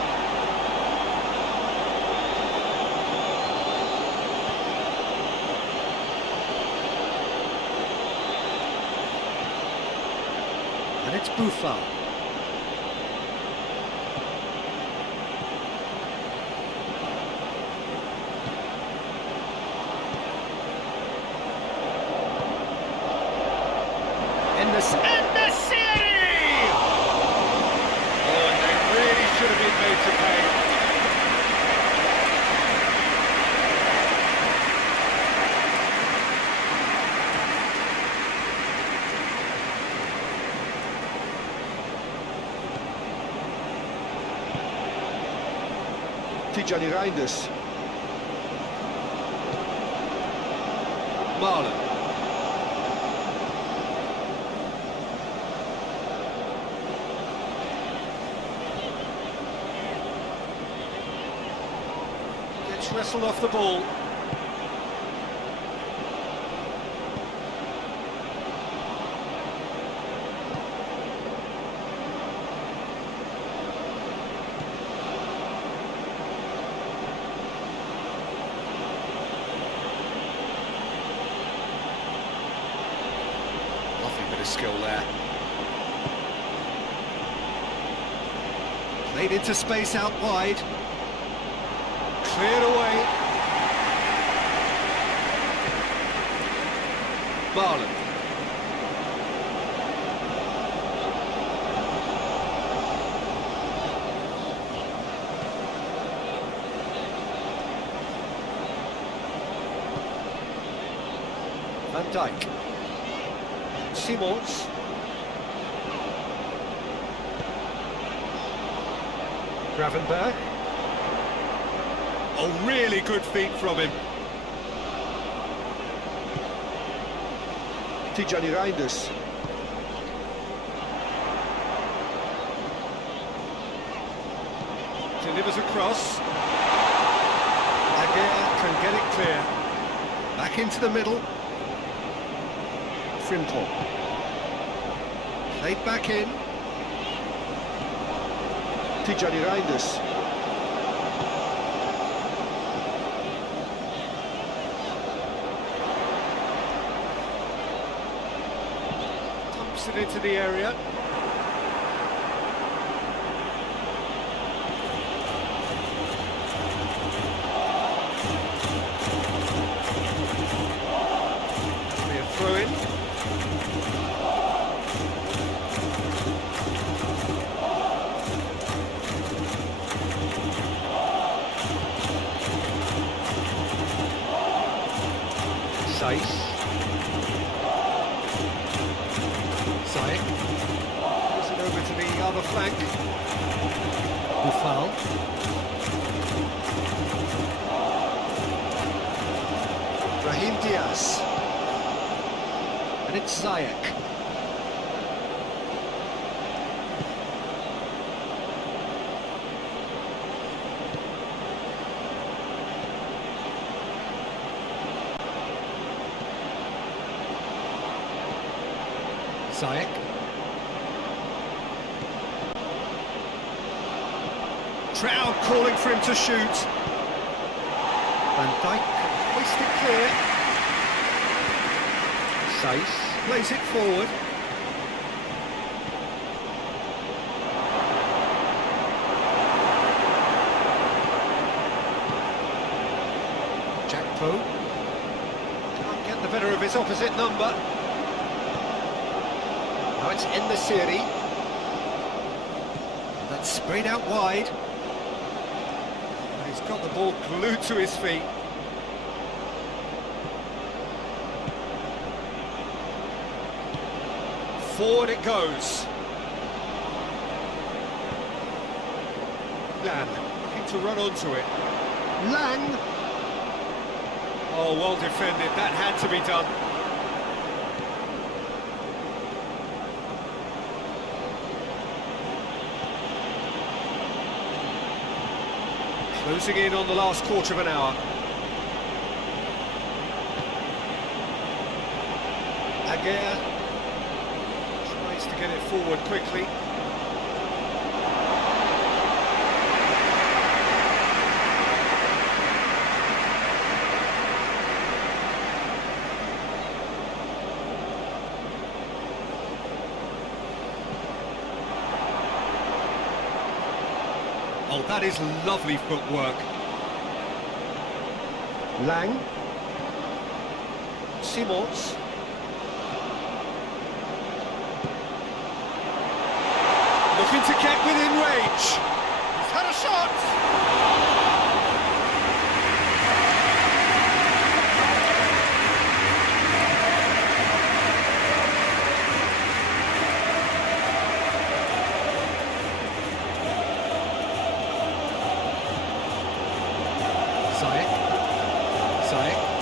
And it's Buffal. In the city! Oh, and they really should have been made to pay. Tijani Reinders. Marlon. Gets wrestled off the ball. Nothing but a skill there. Played into space out wide. Cleared away. Marlon. Van Dijk. Simons. Gravenberg. Oh, really good feet from him. Tijani Reinders. Delivers across. Aguirre can get it clear. Back into the middle. Frimpong. Played back in. Tijani Reinders. Dumps it into the area. Be a throw-in. Ziyech. Puts it over to the other flank. Buffal. Brahim Diaz. And it's Ziyech. Ziyech. Crowd calling for him to shoot. Van Dijk can hoist it clear. Sace plays it forward. Jack Poe can't get the better of his opposite number. Now it's in the series. That's sprayed out wide. And he's got the ball glued to his feet. Forward it goes. Lang looking to run onto it. Lang. Oh, well defended, that had to be done. Closing in on the last quarter of an hour. Aguirre tries to get it forward quickly. Oh, that is lovely footwork. Lang. Simons. Looking to get within range. He's had a shot.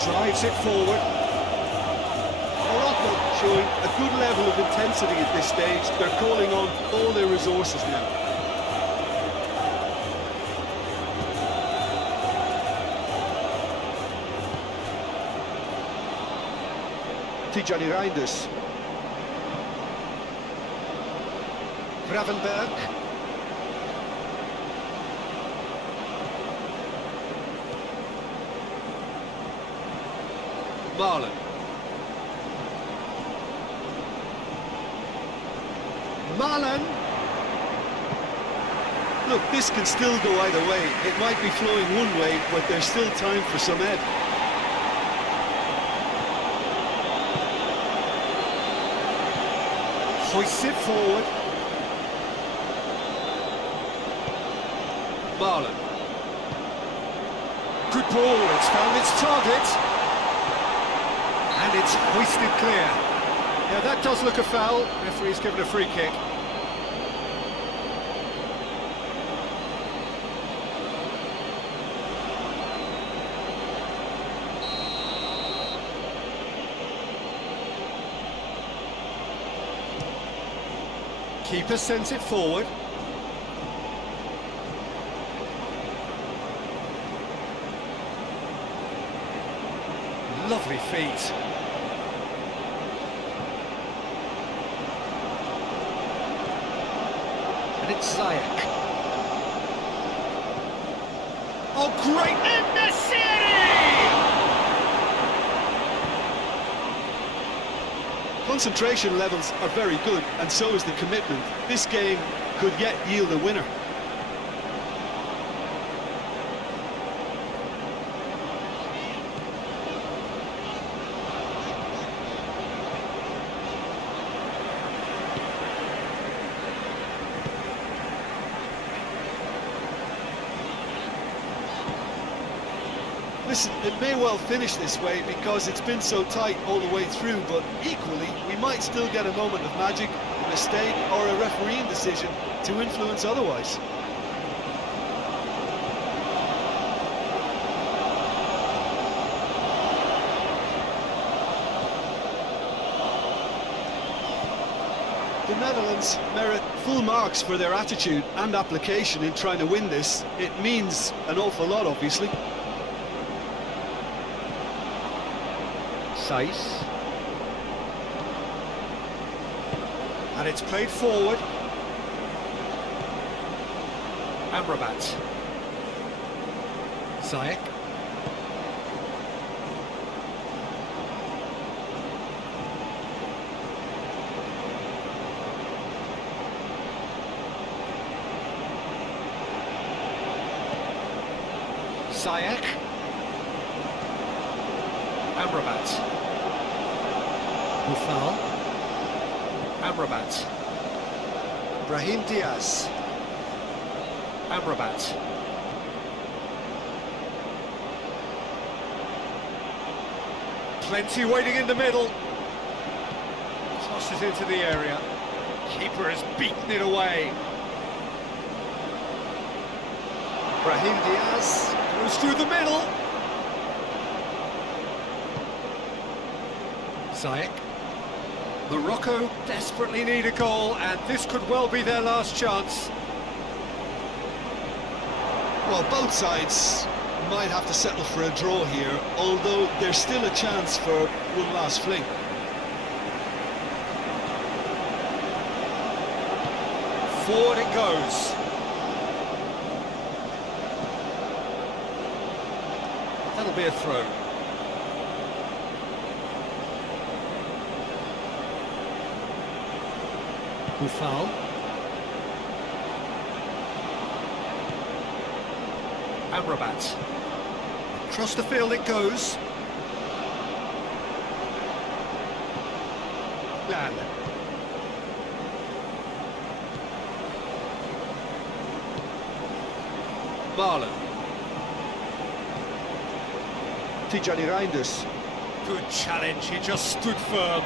Drives it forward. Morocco showing a good level of intensity at this stage. They're calling on all their resources now. Tijani Reinders. Gravenberg. Marlon. Marlon. Look, this can still go either way. It might be flowing one way, but there's still time for some ebb. Hoists it forward. Marlon. Good ball, it's found its target. And it's hoisted clear. Yeah, that does look a foul. Referee's given a free kick. Keeper sends it forward. Lovely feet. And it's Ziyech. Oh, great! In the city! Concentration levels are very good, and so is the commitment. This game could yet yield a winner. Listen, it may well finish this way because it's been so tight all the way through, but equally, we might still get a moment of magic, a mistake, or a refereeing decision to influence otherwise. The Netherlands merit full marks for their attitude and application in trying to win this. It means an awful lot, obviously. Saiss. And it's played forward. Amrabat. Ziyech. Ziyech. Amrabat. Buffal. Amrabat. Brahim Diaz. Amrabat. Plenty waiting in the middle. Tosses into the area. Keeper has beaten it away. Brahim Diaz goes through the middle. Ziyech. Morocco desperately need a goal, and this could well be their last chance. Well, both sides might have to settle for a draw here, although there's still a chance for one last fling. Forward it goes. That'll be a throw. Foul. Amrabat. Across the field it goes. Lan. Marlon. Tijani Reinders. Good challenge, he just stood firm.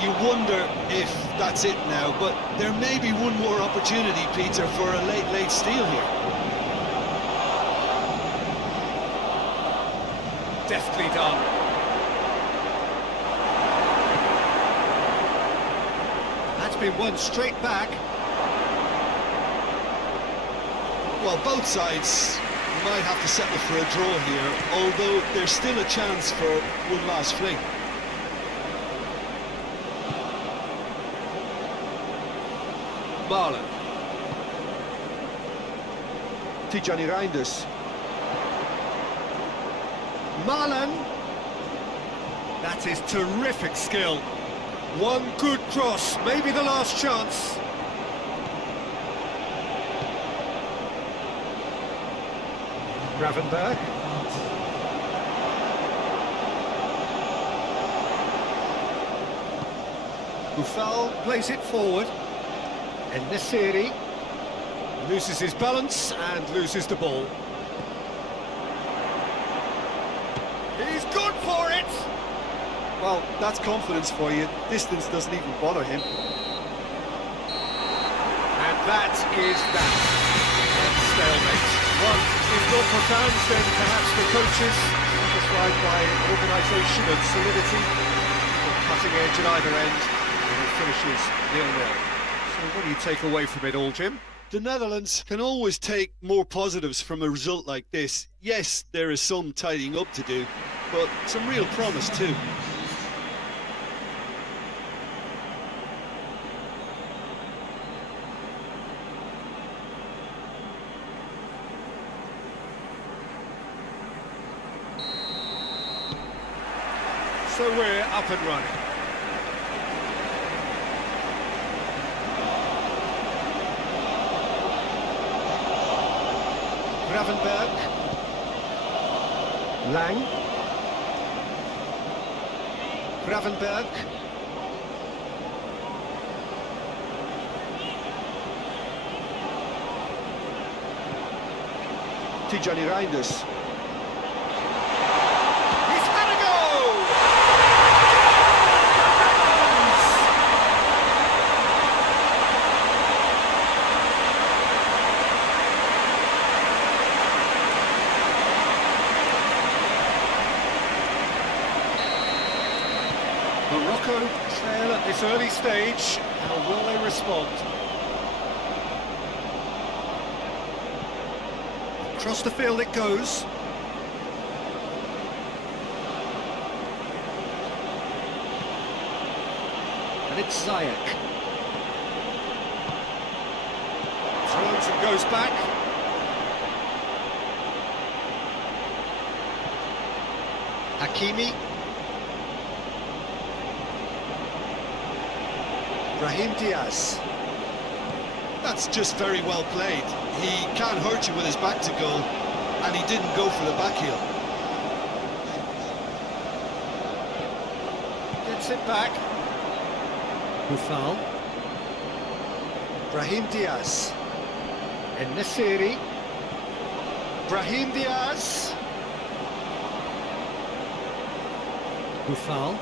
You wonder if that's it now, but there may be one more opportunity, Peter, for a late steal here. Deftly done. That's been won straight back. Well, both sides might have to settle for a draw here, although there's still a chance for one last fling. Marlon. Tijani Reinders. Marlon. That is terrific skill. One good cross, maybe the last chance. Gravenberg. Boufal plays it forward. And Nesiri loses his balance and loses the ball. He's good for it! Well, that's confidence for you. Distance doesn't even bother him. And that is that. Stalemate. One, if not for fans, then perhaps for coaches, satisfied by organisation and solidity. Cutting edge at either end, and it finishes 0-0. So what do you take away from it all, Jim? The Netherlands can always take more positives from a result like this. Yes, there is some tidying up to do, but some real promise too. So we're up and running. Gravenberg. Lang. Gravenberg. Tijani Reinders. He's had a go! Morocco trail at this early stage. How will they respond? Across the field it goes. And it's Ziyech. Throws and goes back. Hakimi. Brahim Diaz. That's just very well played. He can't hurt you with his back to goal, and he didn't go for the back heel. Gets it back. Boufal. Brahim Diaz. And Nesiri. Brahim Diaz. Boufal.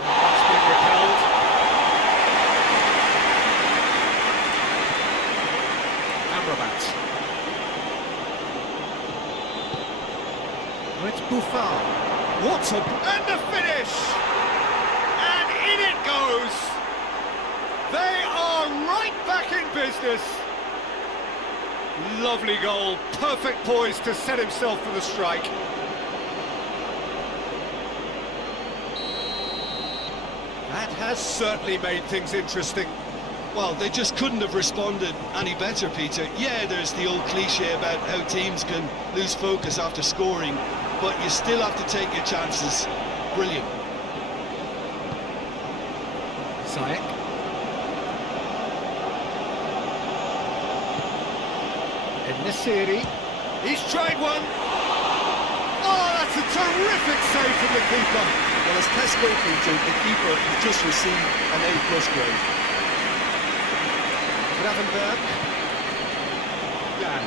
That's been repelled. Amrabat. What a... and the finish! And in it goes! They are right back in business! Lovely goal, perfect poise to set himself for the strike. That has certainly made things interesting. Well, they just couldn't have responded any better, Peter. Yeah, there's the old cliche about how teams can lose focus after scoring, but you still have to take your chances. Brilliant. Ziyech. Nesiri. He's tried one. Oh, that's a terrific save from the keeper. Well, as test goalkeeper, the keeper has just received an A+ grade. Gravenberg. Jan.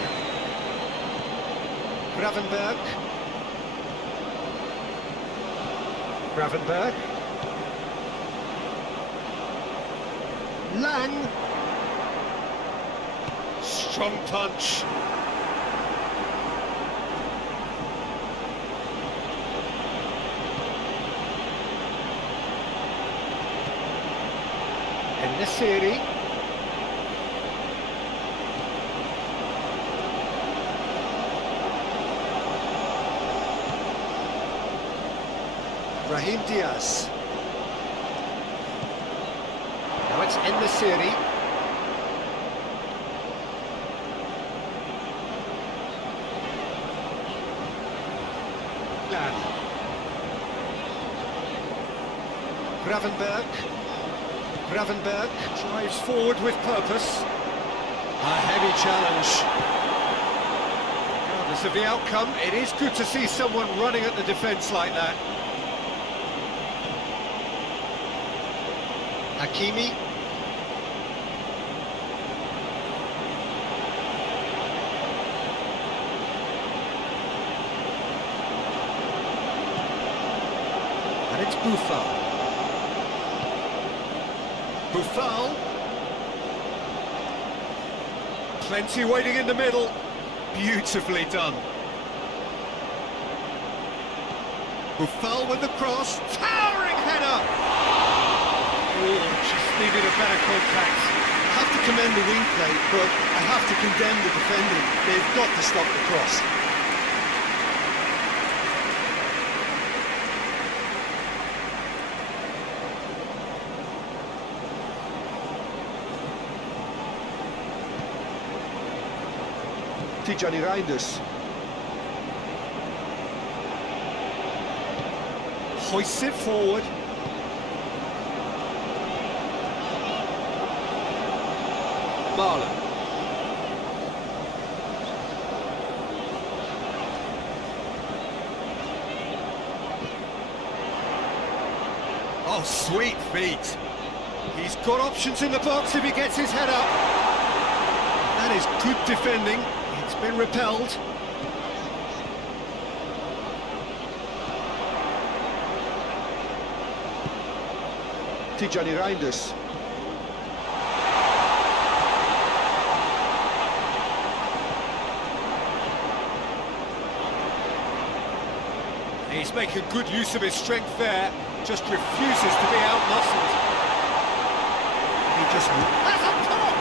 Gravenberg. Gravenberg. Lang. Strong punch. Nesiri. Brahim Diaz. Now it's Nesiri. Gravenberg. Gravenberg drives forward with purpose. A heavy challenge. Regardless of the outcome, it is good to see someone running at the defence like that. Hakimi. And it's Buffon. Buffon. Plenty waiting in the middle. Beautifully done. Buffon with the cross. Towering header! Oh, just needed a better contact. I have to commend the wing play, but I have to condemn the defending. They've got to stop the cross. Tijani Reinders. Hoists it forward. Marlon. Oh, sweet feet. He's got options in the box if he gets his head up. That is good defending. It's been repelled. Tijani Reinders. He's making good use of his strength there, just refuses to be out-muscled. He just has a pop!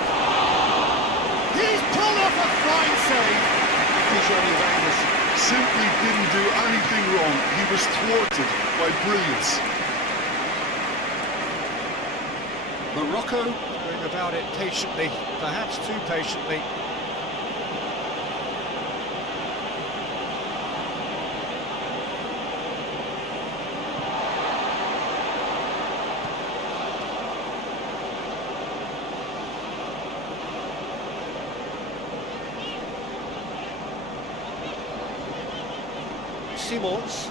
He's pulled off a fine save! Tijani Reinders simply didn't do anything wrong. He was thwarted by brilliance. Morocco going about it patiently, perhaps too patiently. Simons.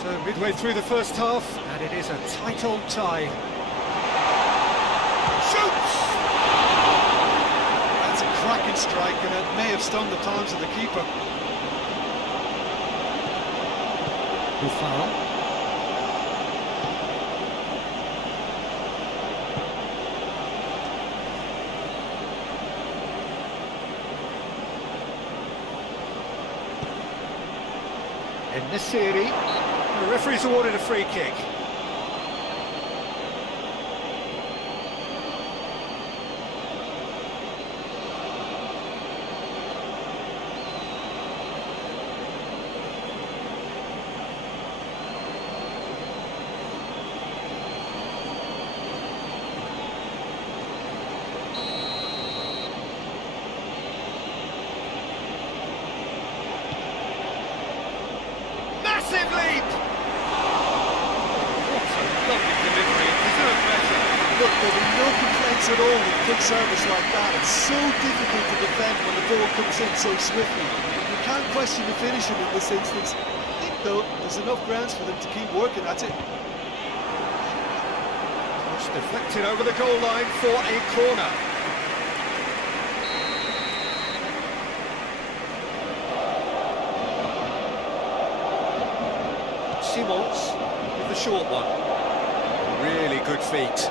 So midway through the first half, and it is a tight old tie. Shoots! That's a cracking strike, and it may have stung the palms of the keeper. Buffon. Nesiri. The referee's awarded a free kick. Massive leap! What a lovely delivery, it deserved better. Look, there'll be no complaints at all with quick service like that. It's so difficult to defend when the ball comes in so swiftly. You can't question the finishing in this instance. I think, though, there's enough grounds for them to keep working at it. It's deflected over the goal line for a corner. Simons with the short one. Really good feet.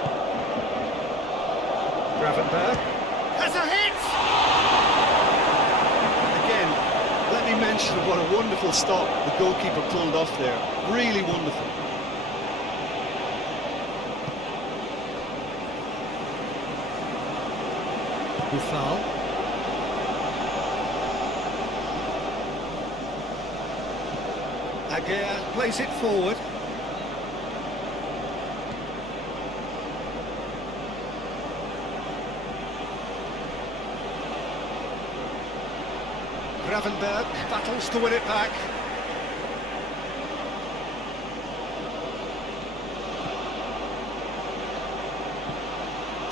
Gravenberg has a hit! Again, let me mention what a wonderful stop the goalkeeper pulled off there. Really wonderful. Buffal. Aguirre plays it forward. Gravenberg battles to win it back.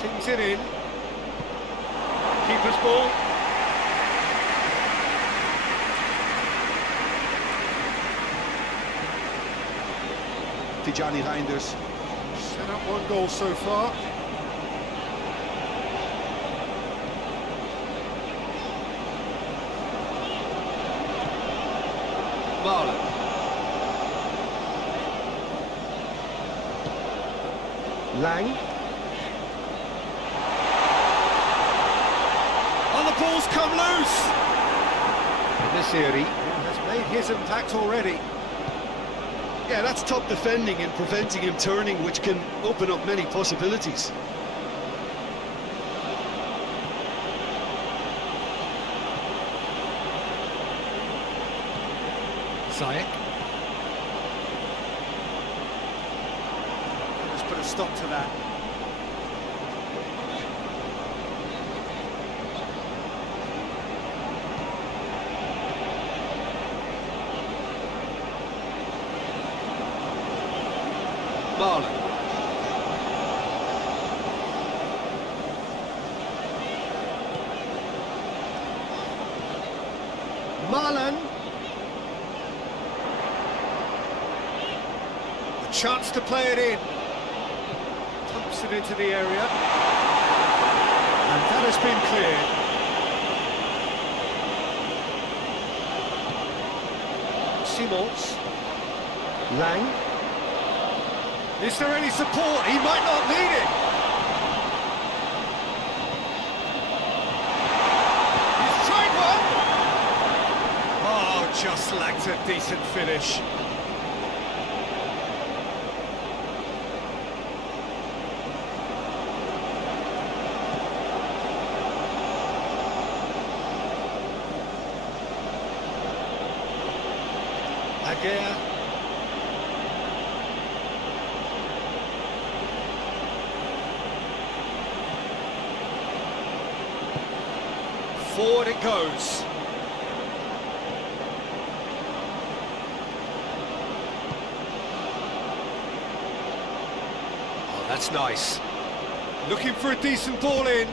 Tings it in. Keeper's ball. Tijani Reinders. Set up one goal so far. Marlon. Lang. Oh, the ball's come loose! Nesiri has made his impact already. Yeah, that's top defending and preventing him turning, which can open up many possibilities. Ziyech. Let's put a stop to that. Marlon. Marlon. A chance to play it in. Pumps it into the area. And that has been cleared. Simons. Lang. Is there any support? He might not need it. He's tried one. Oh, just lacked a decent finish. Aguirre. Forward it goes. Oh, that's nice. Looking for a decent ball in.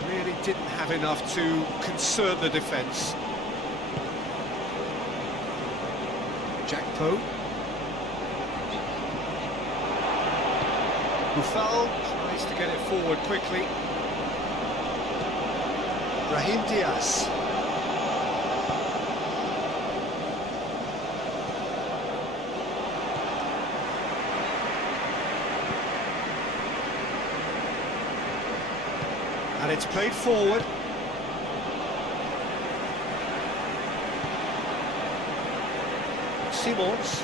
Clearly didn't have enough to concern the defence. Jack Poe. Buffal tries to get it forward quickly. Brahim Diaz. And it's played forward. Simons.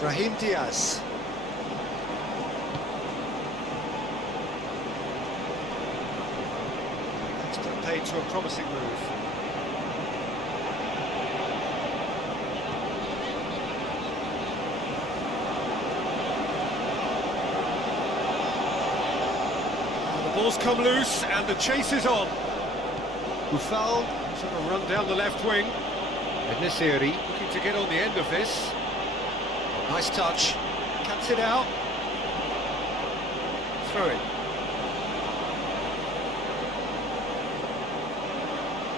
Brahim Diaz. That's put paid to a promising move. The ball's come loose and the chase is on. Boufal sort of run down the left wing. Nesiri looking to get on the end of this. Nice touch. Cuts it out. Throw it.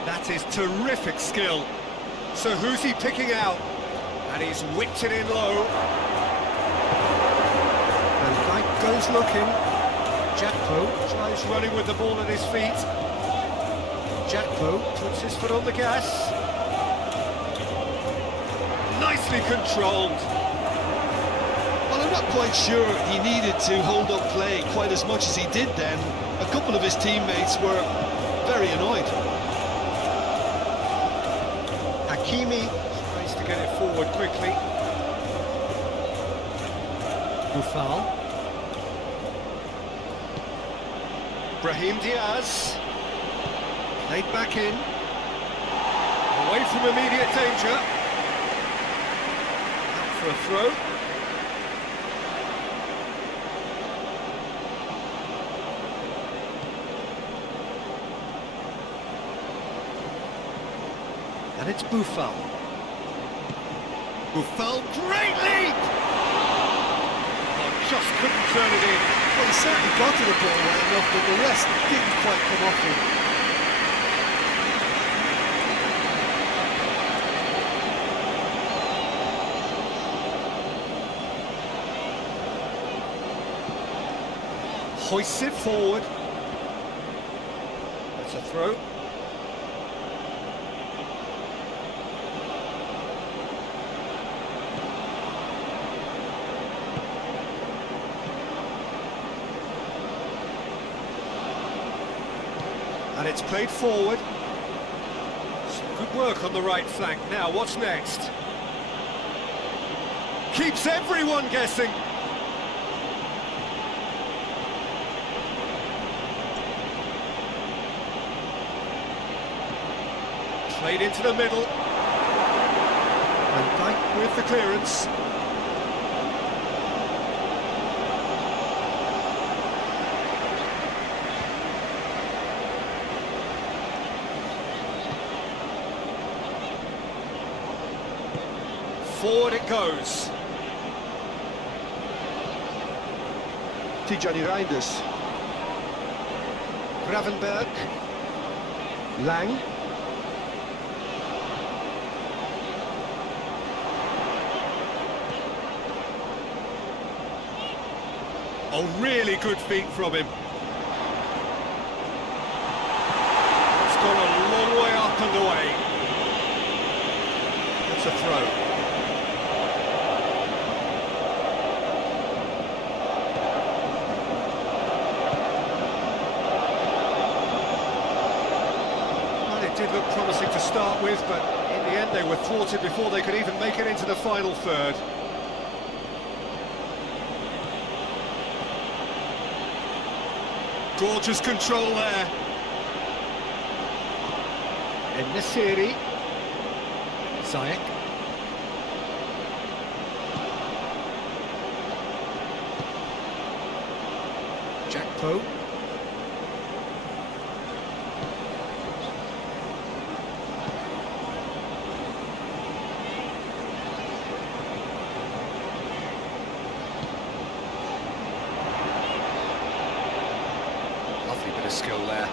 That is terrific skill. So who's he picking out? And he's whipped it in low. And Dyke goes looking. Jakpo tries running with the ball at his feet. Jakpo puts his foot on the gas. Nicely controlled. Well, I'm not quite sure he needed to hold up play quite as much as he did then. A couple of his teammates were very annoyed. Hakimi tries to get it forward quickly. Boufal. Brahim Diaz. Played back in. Away from immediate danger. Out for a throw. And it's Boufal. Boufal, great leap! Oh, just couldn't turn it in. Well, he certainly got to the ball well enough, but the rest didn't quite come off him. Hoists it forward. That's a throw. And it's played forward. Some good work on the right flank. Now, what's next? Keeps everyone guessing. Played into the middle. And Dyke with the clearance. Forward it goes. Tijani Reinders. Gravenberg. Lang. Oh, really good feet from him. It's gone a long way up and away. That's a throw. Well, it did look promising to start with, but in the end they were thwarted before they could even make it into the final third. Gorgeous control there. Nesiri. Ziyech. Jakpo. Lovely bit of skill there.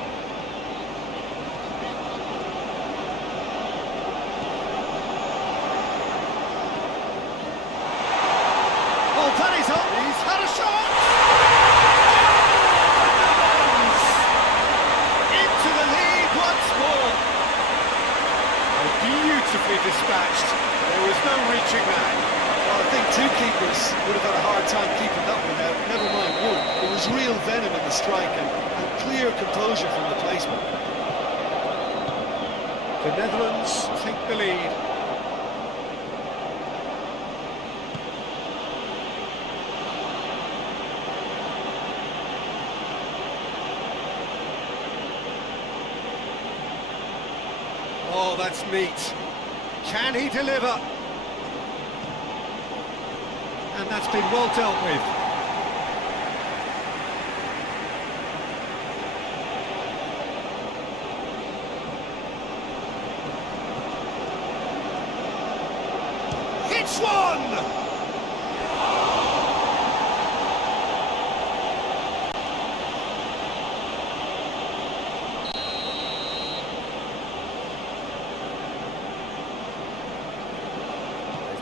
Oh, that is up! He's had a shot! Into the lead once more! Oh, beautifully dispatched. There was no reaching that. Well, I think two keepers would have had a hard time keeping that one out, never mind one. It strike and clear composure from the placement. The Netherlands take the lead. Oh, that's neat. Can he deliver? And that's been well dealt with. Hits one!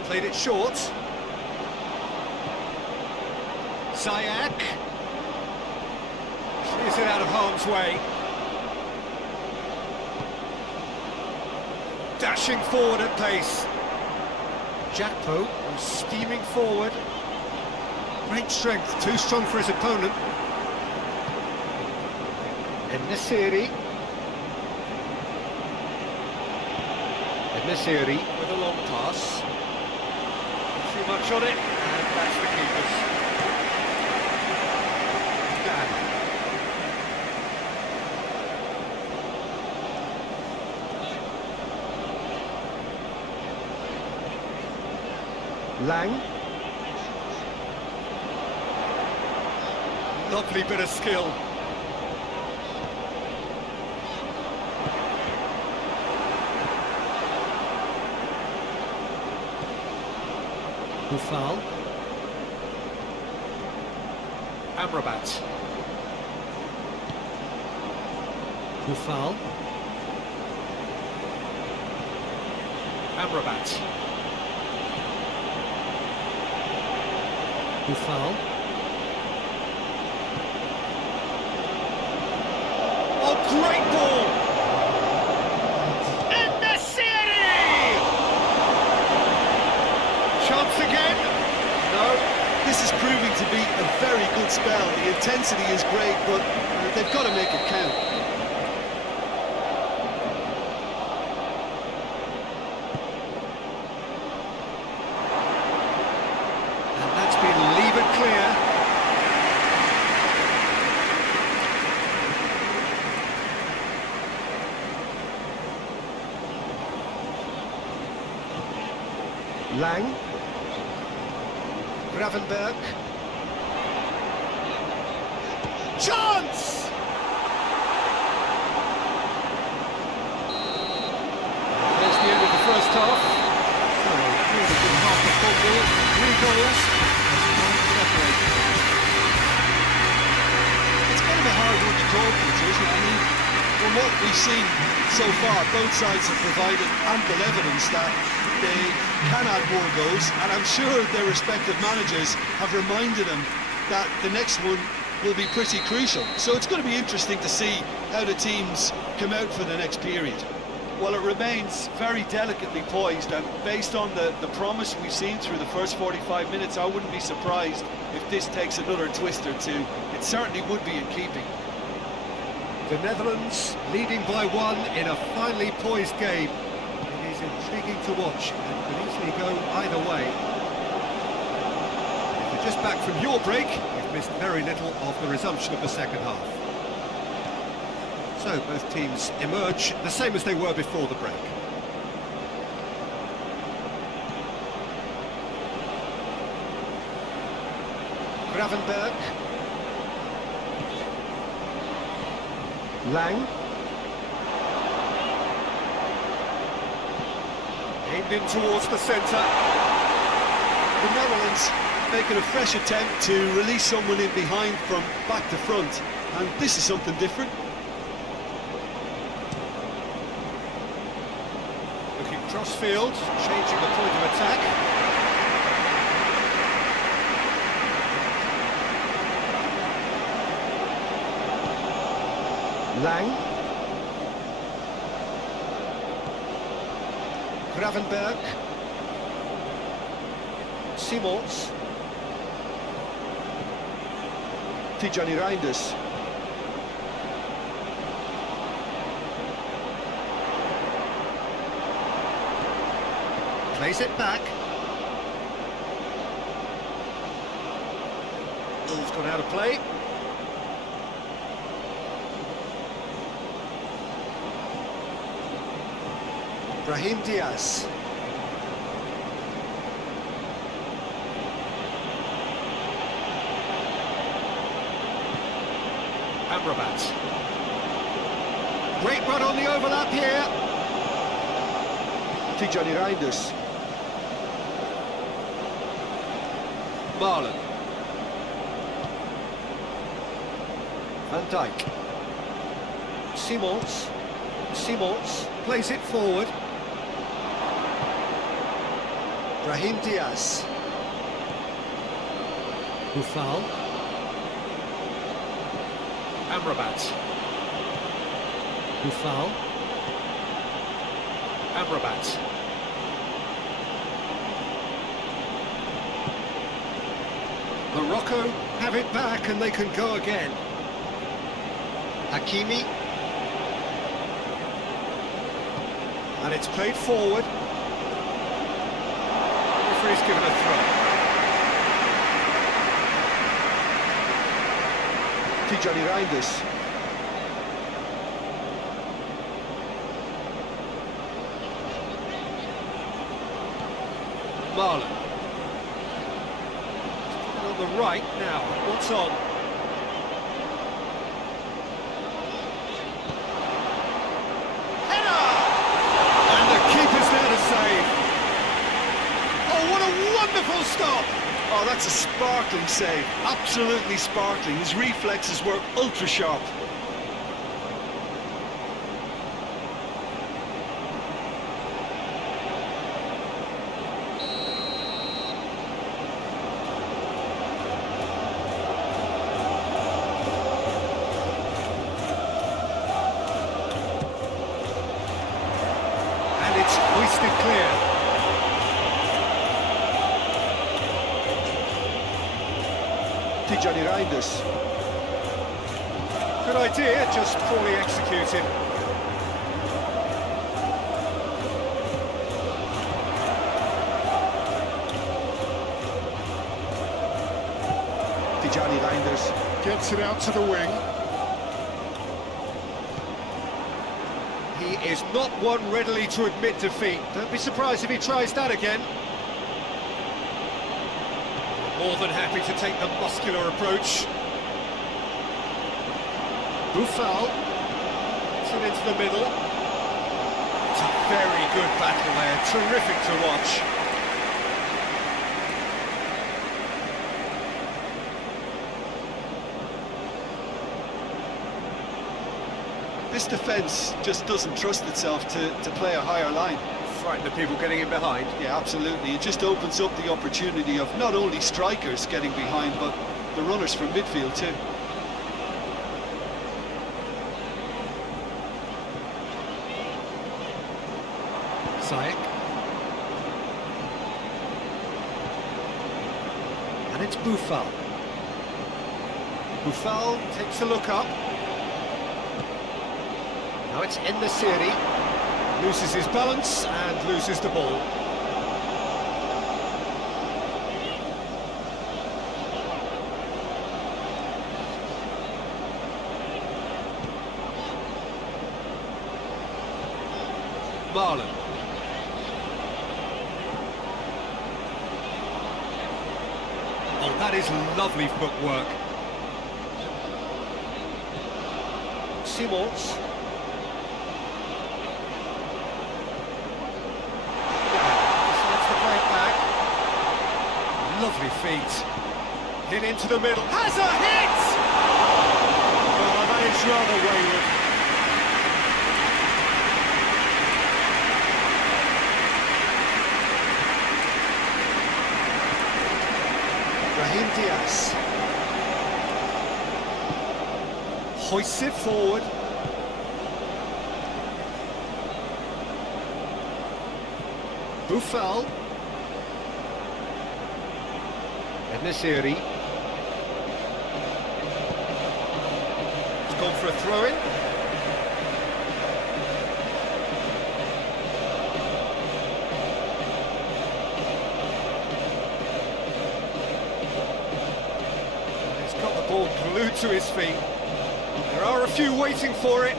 Played it short. Ziyech clears it out of harm's way. Dashing forward at pace. Jakpo was steaming forward. Great strength, too strong for his opponent. En-Nesyri. En-Nesyri with a long pass. Too much on it, and that's the keeper's. Dan. Lang. Lovely bit of skill. Foul. Amrabat. Foul. Amrabat. Foul. Oh, great ball! Chance again? No. This is proving to be a very good spell. The intensity is great, but they've got to make it count. And that's been levered clear. Lang. Gravenberg. Chance! There's the end of the first half. So, really good half of football. 3 goals. It's kind of a hard one to call, Peter, isn't it? I mean, from what we've seen so far, both sides have provided ample evidence that they can add more goals, and I'm sure their respective managers have reminded them that the next one will be pretty crucial. So it's going to be interesting to see how the teams come out for the next period. Well, it remains very delicately poised, and based on the promise we've seen through the first 45 minutes, I wouldn't be surprised if this takes another twist or two. It certainly would be in keeping. The Netherlands leading by 1 in a finely poised game. It is intriguing to watch and could easily go either way. If you're just back from your break, you've missed very little of the resumption of the second half. So both teams emerge the same as they were before the break. Gravenberg. Lang. Aimed in towards the centre. The Netherlands making a fresh attempt to release someone in behind from back to front, and this is something different. Looking cross-field, changing the point of attack. Lang. Gravenberg. Simons. Tijani Reinders. Plays it back. Ball's gone out of play. Brahim Diaz. Amrabat. Great run on the overlap here. Tijani Reinders. Marlon. Van Dijk. Simons. Simons plays it forward. Brahim Diaz. Buffal. Amrabat. Buffal. Amrabat. Morocco have it back and they can go again. Hakimi. And it's played forward. The referee's given a throw. Tijani Reinders. Marlon. On the right now, what's on? Header! And the keeper's there to save. Oh, what a wonderful stop! Oh, that's a sparkling save. Absolutely sparkling. His reflexes were ultra sharp. And it's hoisted clear. Tijani Reinders. Good idea, just poorly executed. Tijani Reinders. Gets it out to the wing. He is not one readily to admit defeat. Don't be surprised if he tries that again. More than happy to take the muscular approach. Buffal. Gets it into the middle. It's a very good battle there. Terrific to watch. This defence just doesn't trust itself to play a higher line. Frighten the people getting in behind. Yeah, absolutely. It just opens up the opportunity of not only strikers getting behind, but the runners from midfield too. Ziyech. And it's Buffal. Buffal takes a look up. Now it's En-Nesyri. Loses his balance and loses the ball. Marlon. Oh, that is lovely footwork. Simons. Lovely feet. Hit into the middle. Has a hit! Oh, that is rather wayward. Brahim Diaz. Hoists it forward. Buffal. En-Nesyri. It's gone for a throw-in. got the ball glued to his feet. There are a few waiting for it.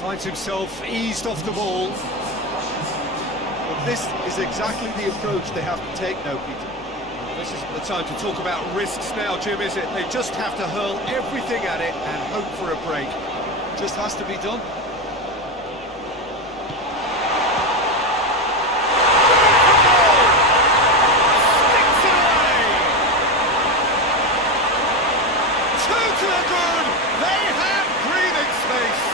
Finds himself eased off the ball. But this is exactly the approach they have to take now, Peter. This isn't the time to talk about risks now, Jim, is it? They just have to hurl everything at it and hope for a break. Just has to be done. Sticks it away! Two to the good! They have breathing space!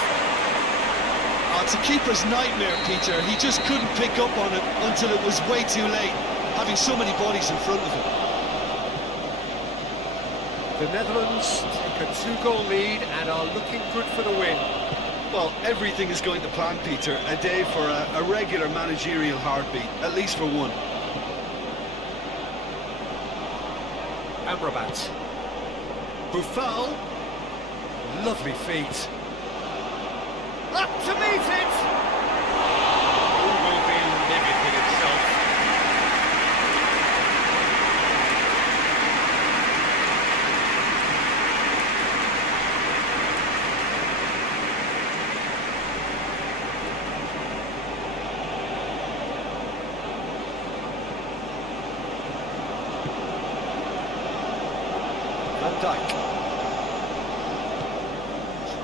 Oh, it's a keeper's nightmare, Peter. He just couldn't pick up on it until it was way too late, having so many bodies in front of him. The Netherlands take a 2-goal lead and are looking good for the win. Well, everything is going to plan, Peter. A day for a regular managerial heartbeat, at least for one. Amrabat. Buffal. Lovely feet. Up to meet it! Who will be livid with himself? Van Dijk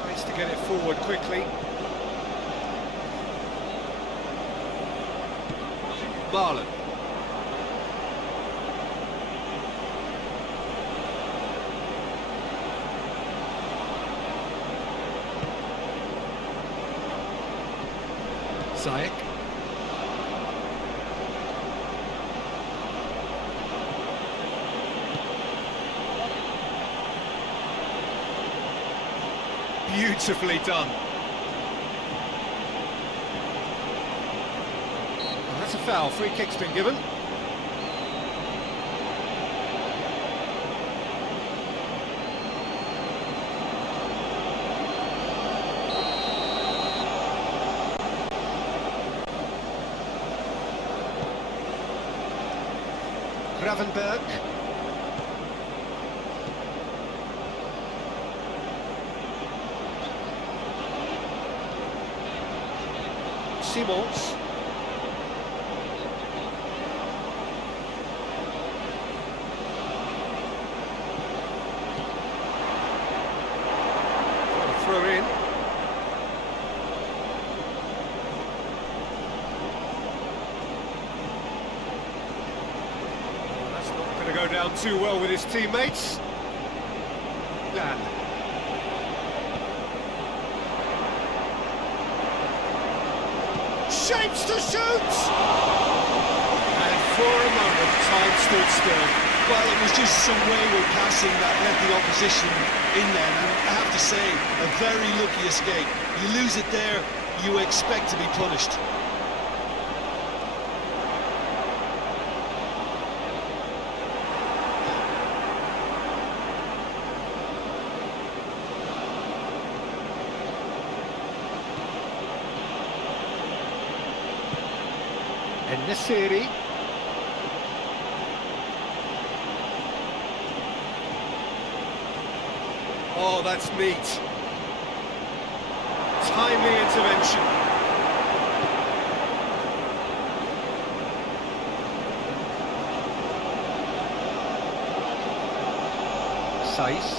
tries to get it forward quickly. Marlon. Ziyech. Beautifully done. That's a foul. Free kick's been given. Gravenberg. Simons. Throw in. That's not going to go down too well with his teammates. Lan. Shapes to shoot! And for a moment, time stood still. Well, it was just some wayward passing that let the opposition in then, and I have to say, a very lucky escape. You lose it there, you expect to be punished. Nesiri. Oh, that's neat. Timely intervention. Saiss.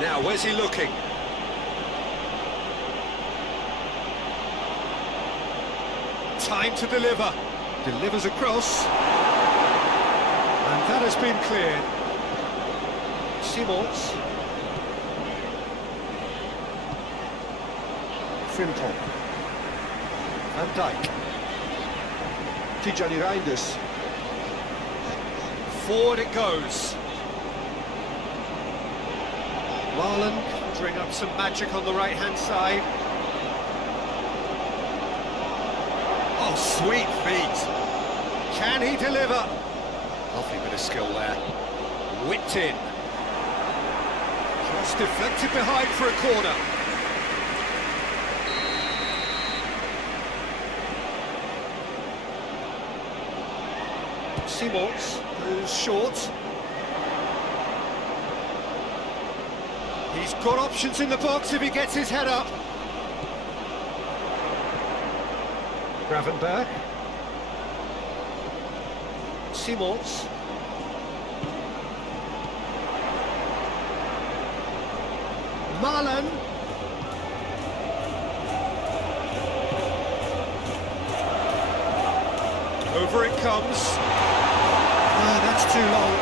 Now, where's he looking? Time to deliver. Delivers across. And that has been cleared. Simons. Frimpong. Van Dijk. Tijani Reinders. Forward it goes. Marlon conjuring up some magic on the right-hand side. Oh, sweet feet. Can he deliver? Lovely bit of skill there. Whipped in. It's deflected behind for a corner. Simons goes short. He's got options in the box if he gets his head up. Gravenberg. Simons. Marlon. Over it comes. That's too long.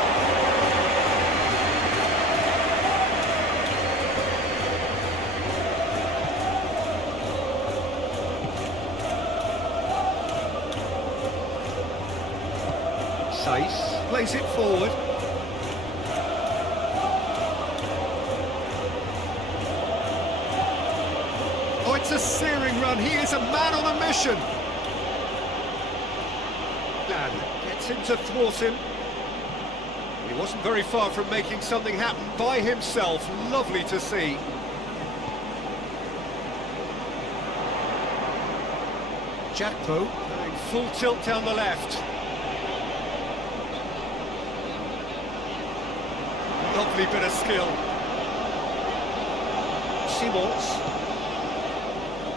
Saïs plays it forward. Oh, it's a searing run. He is a man on a mission. And gets him to thwart him. He wasn't very far from making something happen by himself. Lovely to see. Jakpo going full tilt down the left. Lovely bit of skill. Simons.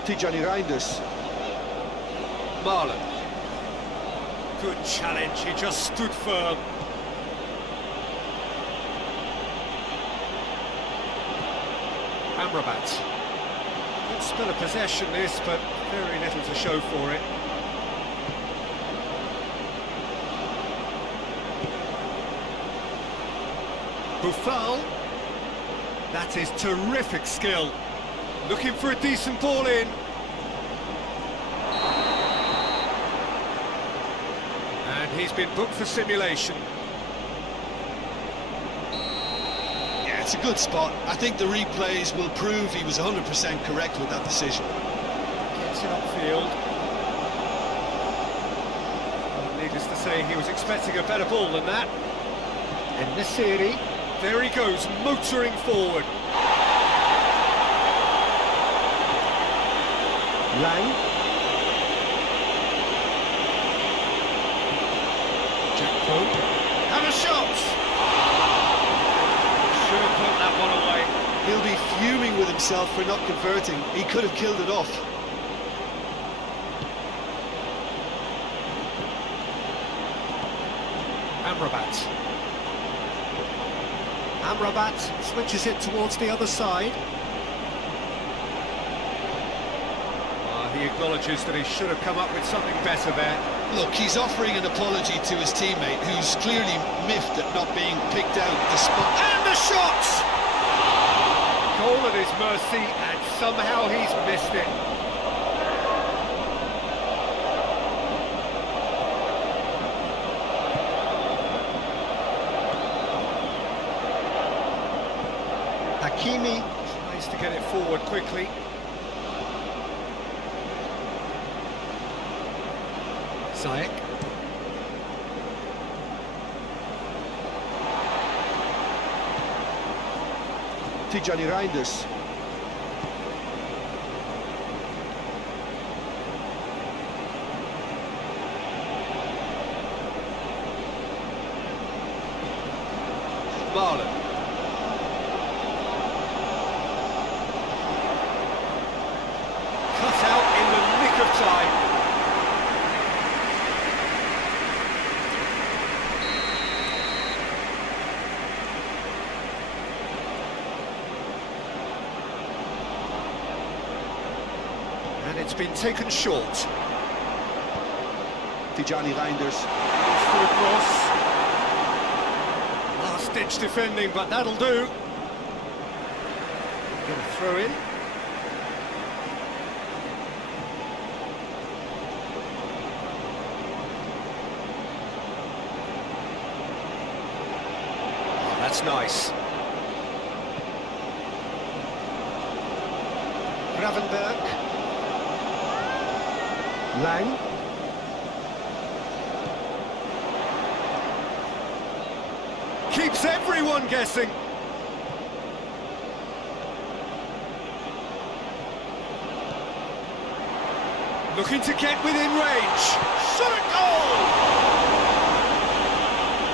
Tijani Reinders. Marlon. Good challenge, he just stood firm. Amrabat. Good spell of possession this, but very little to show for it. Buffal. That is terrific skill. Looking for a decent ball in. And he's been booked for simulation. Yeah, it's a good spot. I think the replays will prove he was 100% correct with that decision. Gets it upfield. Well, needless to say, he was expecting a better ball than that. In this series, there he goes, motoring forward. Lang. Jakpo. And a shot! Should have put that one away. He'll be fuming with himself for not converting. He could have killed it off. Amrabat. Amrabat switches it towards the other side. He acknowledges that he should have come up with something better there. Look, he's offering an apology to his teammate, who's clearly miffed at not being picked out the spot. And the shot! Goal at his mercy, and somehow he's missed it. Hakimi tries to get it forward quickly. Ziyech. Tijani Reinders. Marlon. Cut out in the nick of time. And it's been taken short. Tijani Reinders. For a cross. Last-ditch defending, but that'll do. Going to throw in. Oh, that's nice. Gravenberg. Lang. Keeps everyone guessing. Looking to get within range. Shot at goal!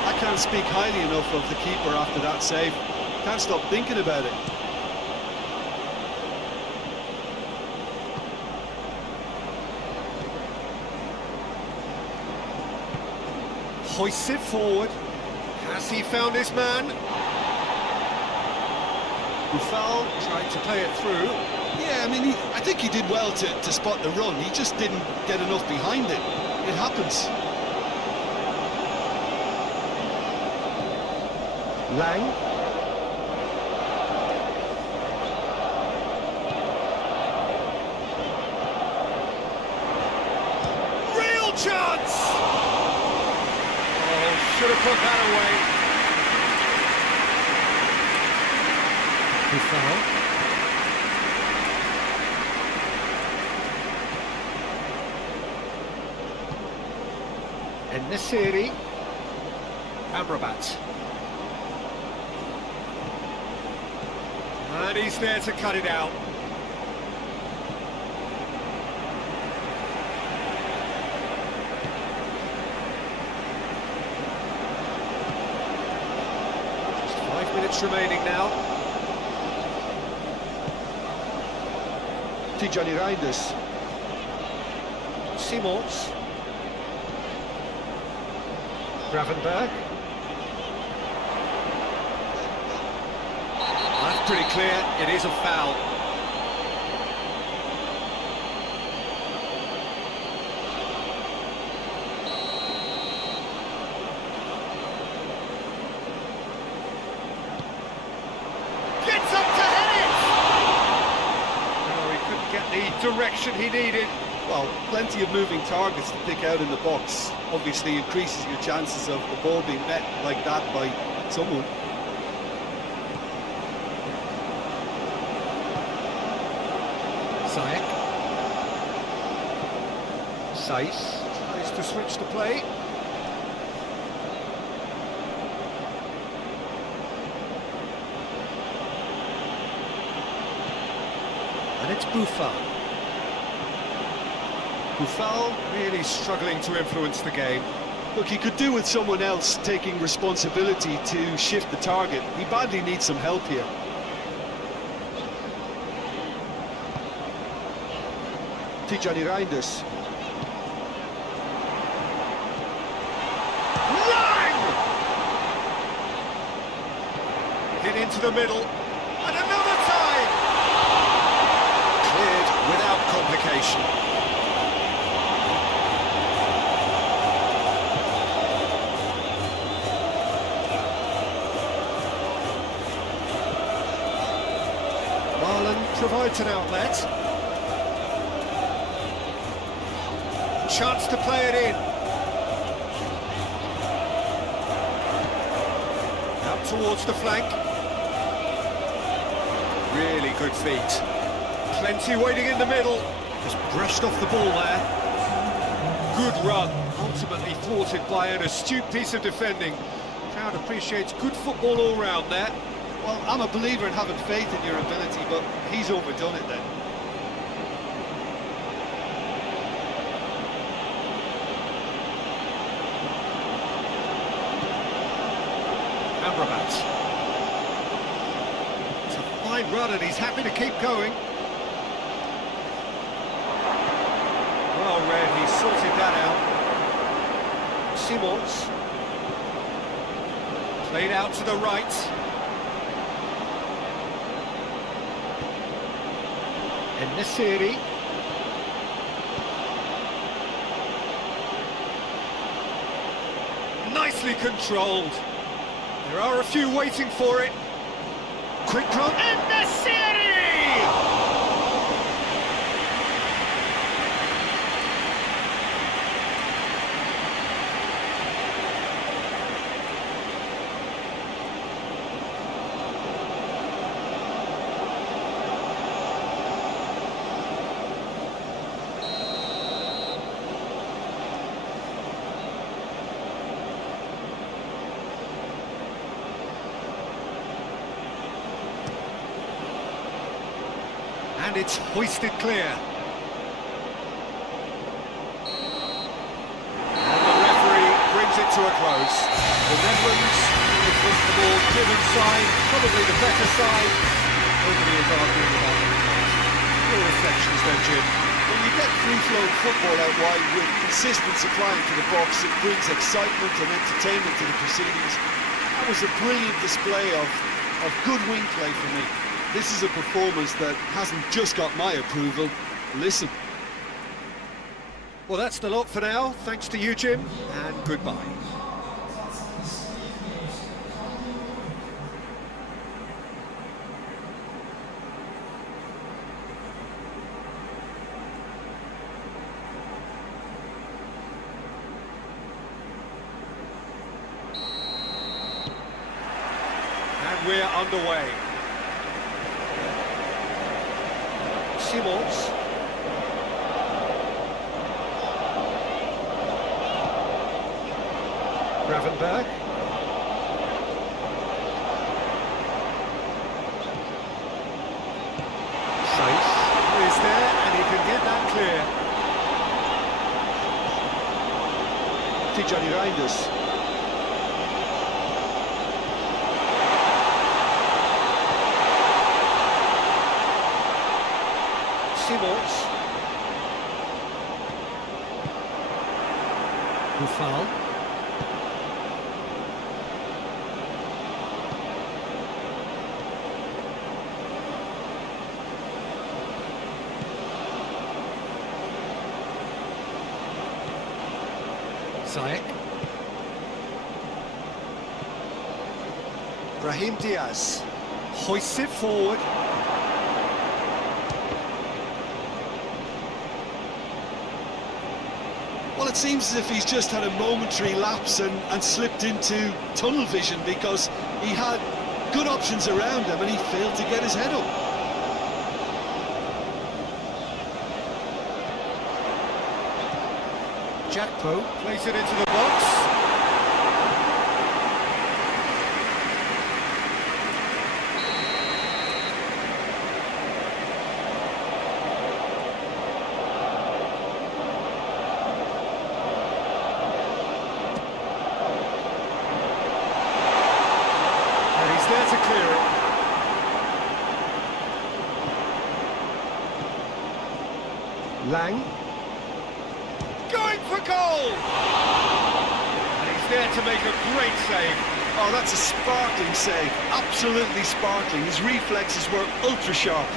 I can't speak highly enough of the keeper after that save. Can't stop thinking about it. Hoists it forward. Has he found his man? Buffal tried to play it through. Yeah, I mean, I think he did well to spot the run. He just didn't get enough behind it. It happens. Lang. Real chance! Oh, should have put that away. Buffal. Nesiri, Amrabat, and he's there to cut it out. Just 5 minutes remaining now. Tijani Reinders. Simons. Gravenberg. That's pretty clear, it is a foul. Gets up to head it! No, he couldn't get the direction he needed. Well, plenty of moving targets to pick out in the box. Obviously increases your chances of the ball being met like that by someone. Ziyech. Saiss tries to switch the play. And it's Buffal. Buffal really struggling to influence the game. Look, he could do with someone else taking responsibility to shift the target. He badly needs some help here. Tijani Reinders. Lang! Hit into the middle. And another time! Cleared without complication. Provides an outlet. Chance to play it in. Out towards the flank. Really good feet. Plenty waiting in the middle. Just brushed off the ball there. Good run. Ultimately thwarted by an astute piece of defending. Crowd appreciates good football all round there. Well, I'm a believer in having faith in your ability, but he's overdone it then. Amrabat. It's a fine run and he's happy to keep going. Well read, he sorted that out. Simons. Played out to the right. Nesiri. Nicely controlled. There are a few waiting for it. Quick run. Nesiri! And it's hoisted clear. to a close. The Netherlands was the more driven side, probably the better side. Nobody is arguing about the result. Your reflections then, Jim? When you get free-flowing football out wide with consistent supply into the box, it brings excitement and entertainment to the proceedings. That was a brilliant display of good wing play for me. This is a performance that hasn't just got my approval. Listen. Well, that's the lot for now. Thanks to you, Jim, and goodbye. And we're underway. Simons. Gravenberg. Safe is there, and he can get that clear. Tijani Reinders. Simons. Buffal. Ziyech. Brahim Diaz hoists it forward. Well, it seems as if he's just had a momentary lapse and slipped into tunnel vision, because he had good options around him and he failed to get his head up. Jakpo plays it into the box. And he's there to clear it. Lang. Going for goal! And he's there to make a great save. Oh, that's a sparkling save. Absolutely sparkling. His reflexes were ultra sharp.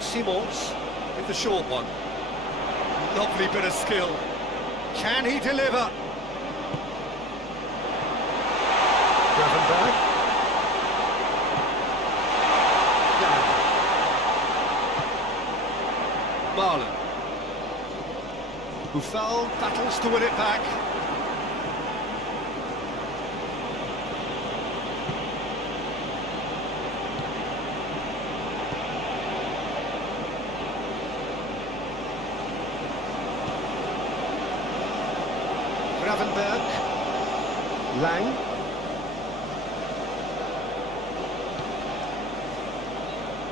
Simons with the short one. Lovely bit of skill. Can he deliver? Gravenberg. Marlon. Buffal battles to win it back. Gravenberg. Lang.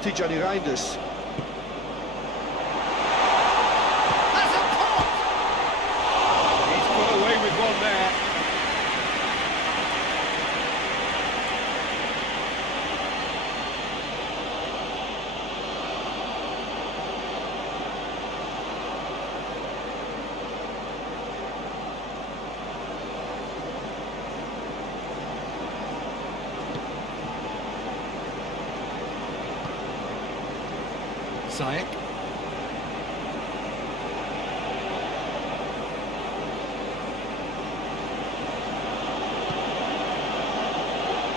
Tijani Reinders. Has a pop! He's got away with one there. Ziyech.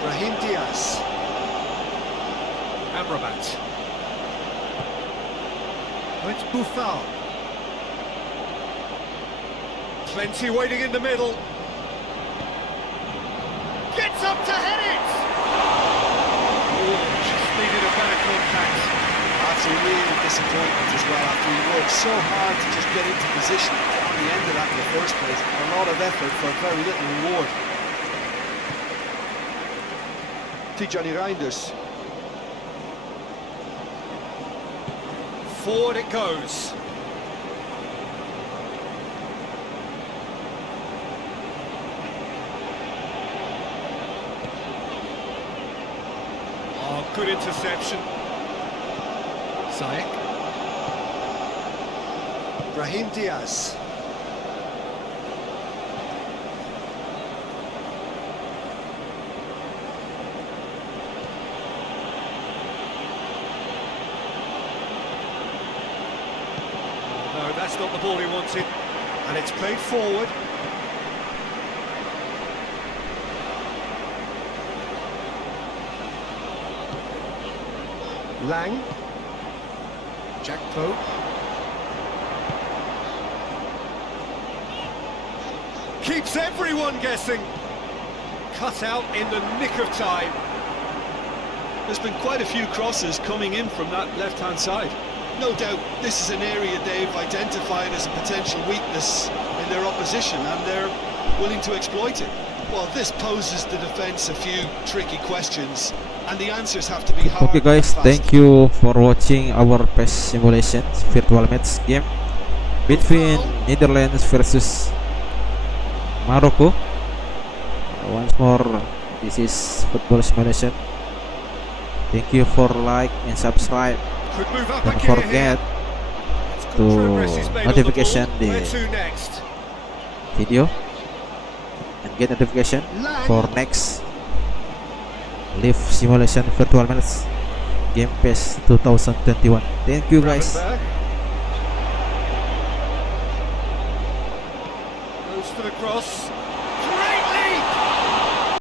Brahim Diaz. Amrabat. It's Buffal. Plenty waiting in the middle. Gets up to head it! Oh, just needed a better contact. That's a real disappointment as well, after he worked so hard to just get into position. the end of that in the first place. A lot of effort for very little reward. Tijani Reinders. Forward it goes. Oh, good interception. Ziyech. Brahim Diaz. No, that's not the ball he wanted. And it's played forward. Lang. Jack Pope. Keeps everyone guessing. Cut out in the nick of time. There's been quite a few crosses coming in from that left-hand side. No doubt this is an area they've identified as a potential weakness in their opposition, and they're willing to exploit it. Well, this poses the defence a few tricky questions, and the answers have to be hard. Okay guys, thank you for watching our PES simulations virtual match game between Netherlands versus Morocco. Once more, this is football simulation. Thank you for like and subscribe. Could move up Don't a gear forget here. to Progress is made on the notification ball. the Where to next? video and get notification Lang. for next live simulation virtual match game PES 2021. Thank you guys. Gravenberg. Goes for the cross.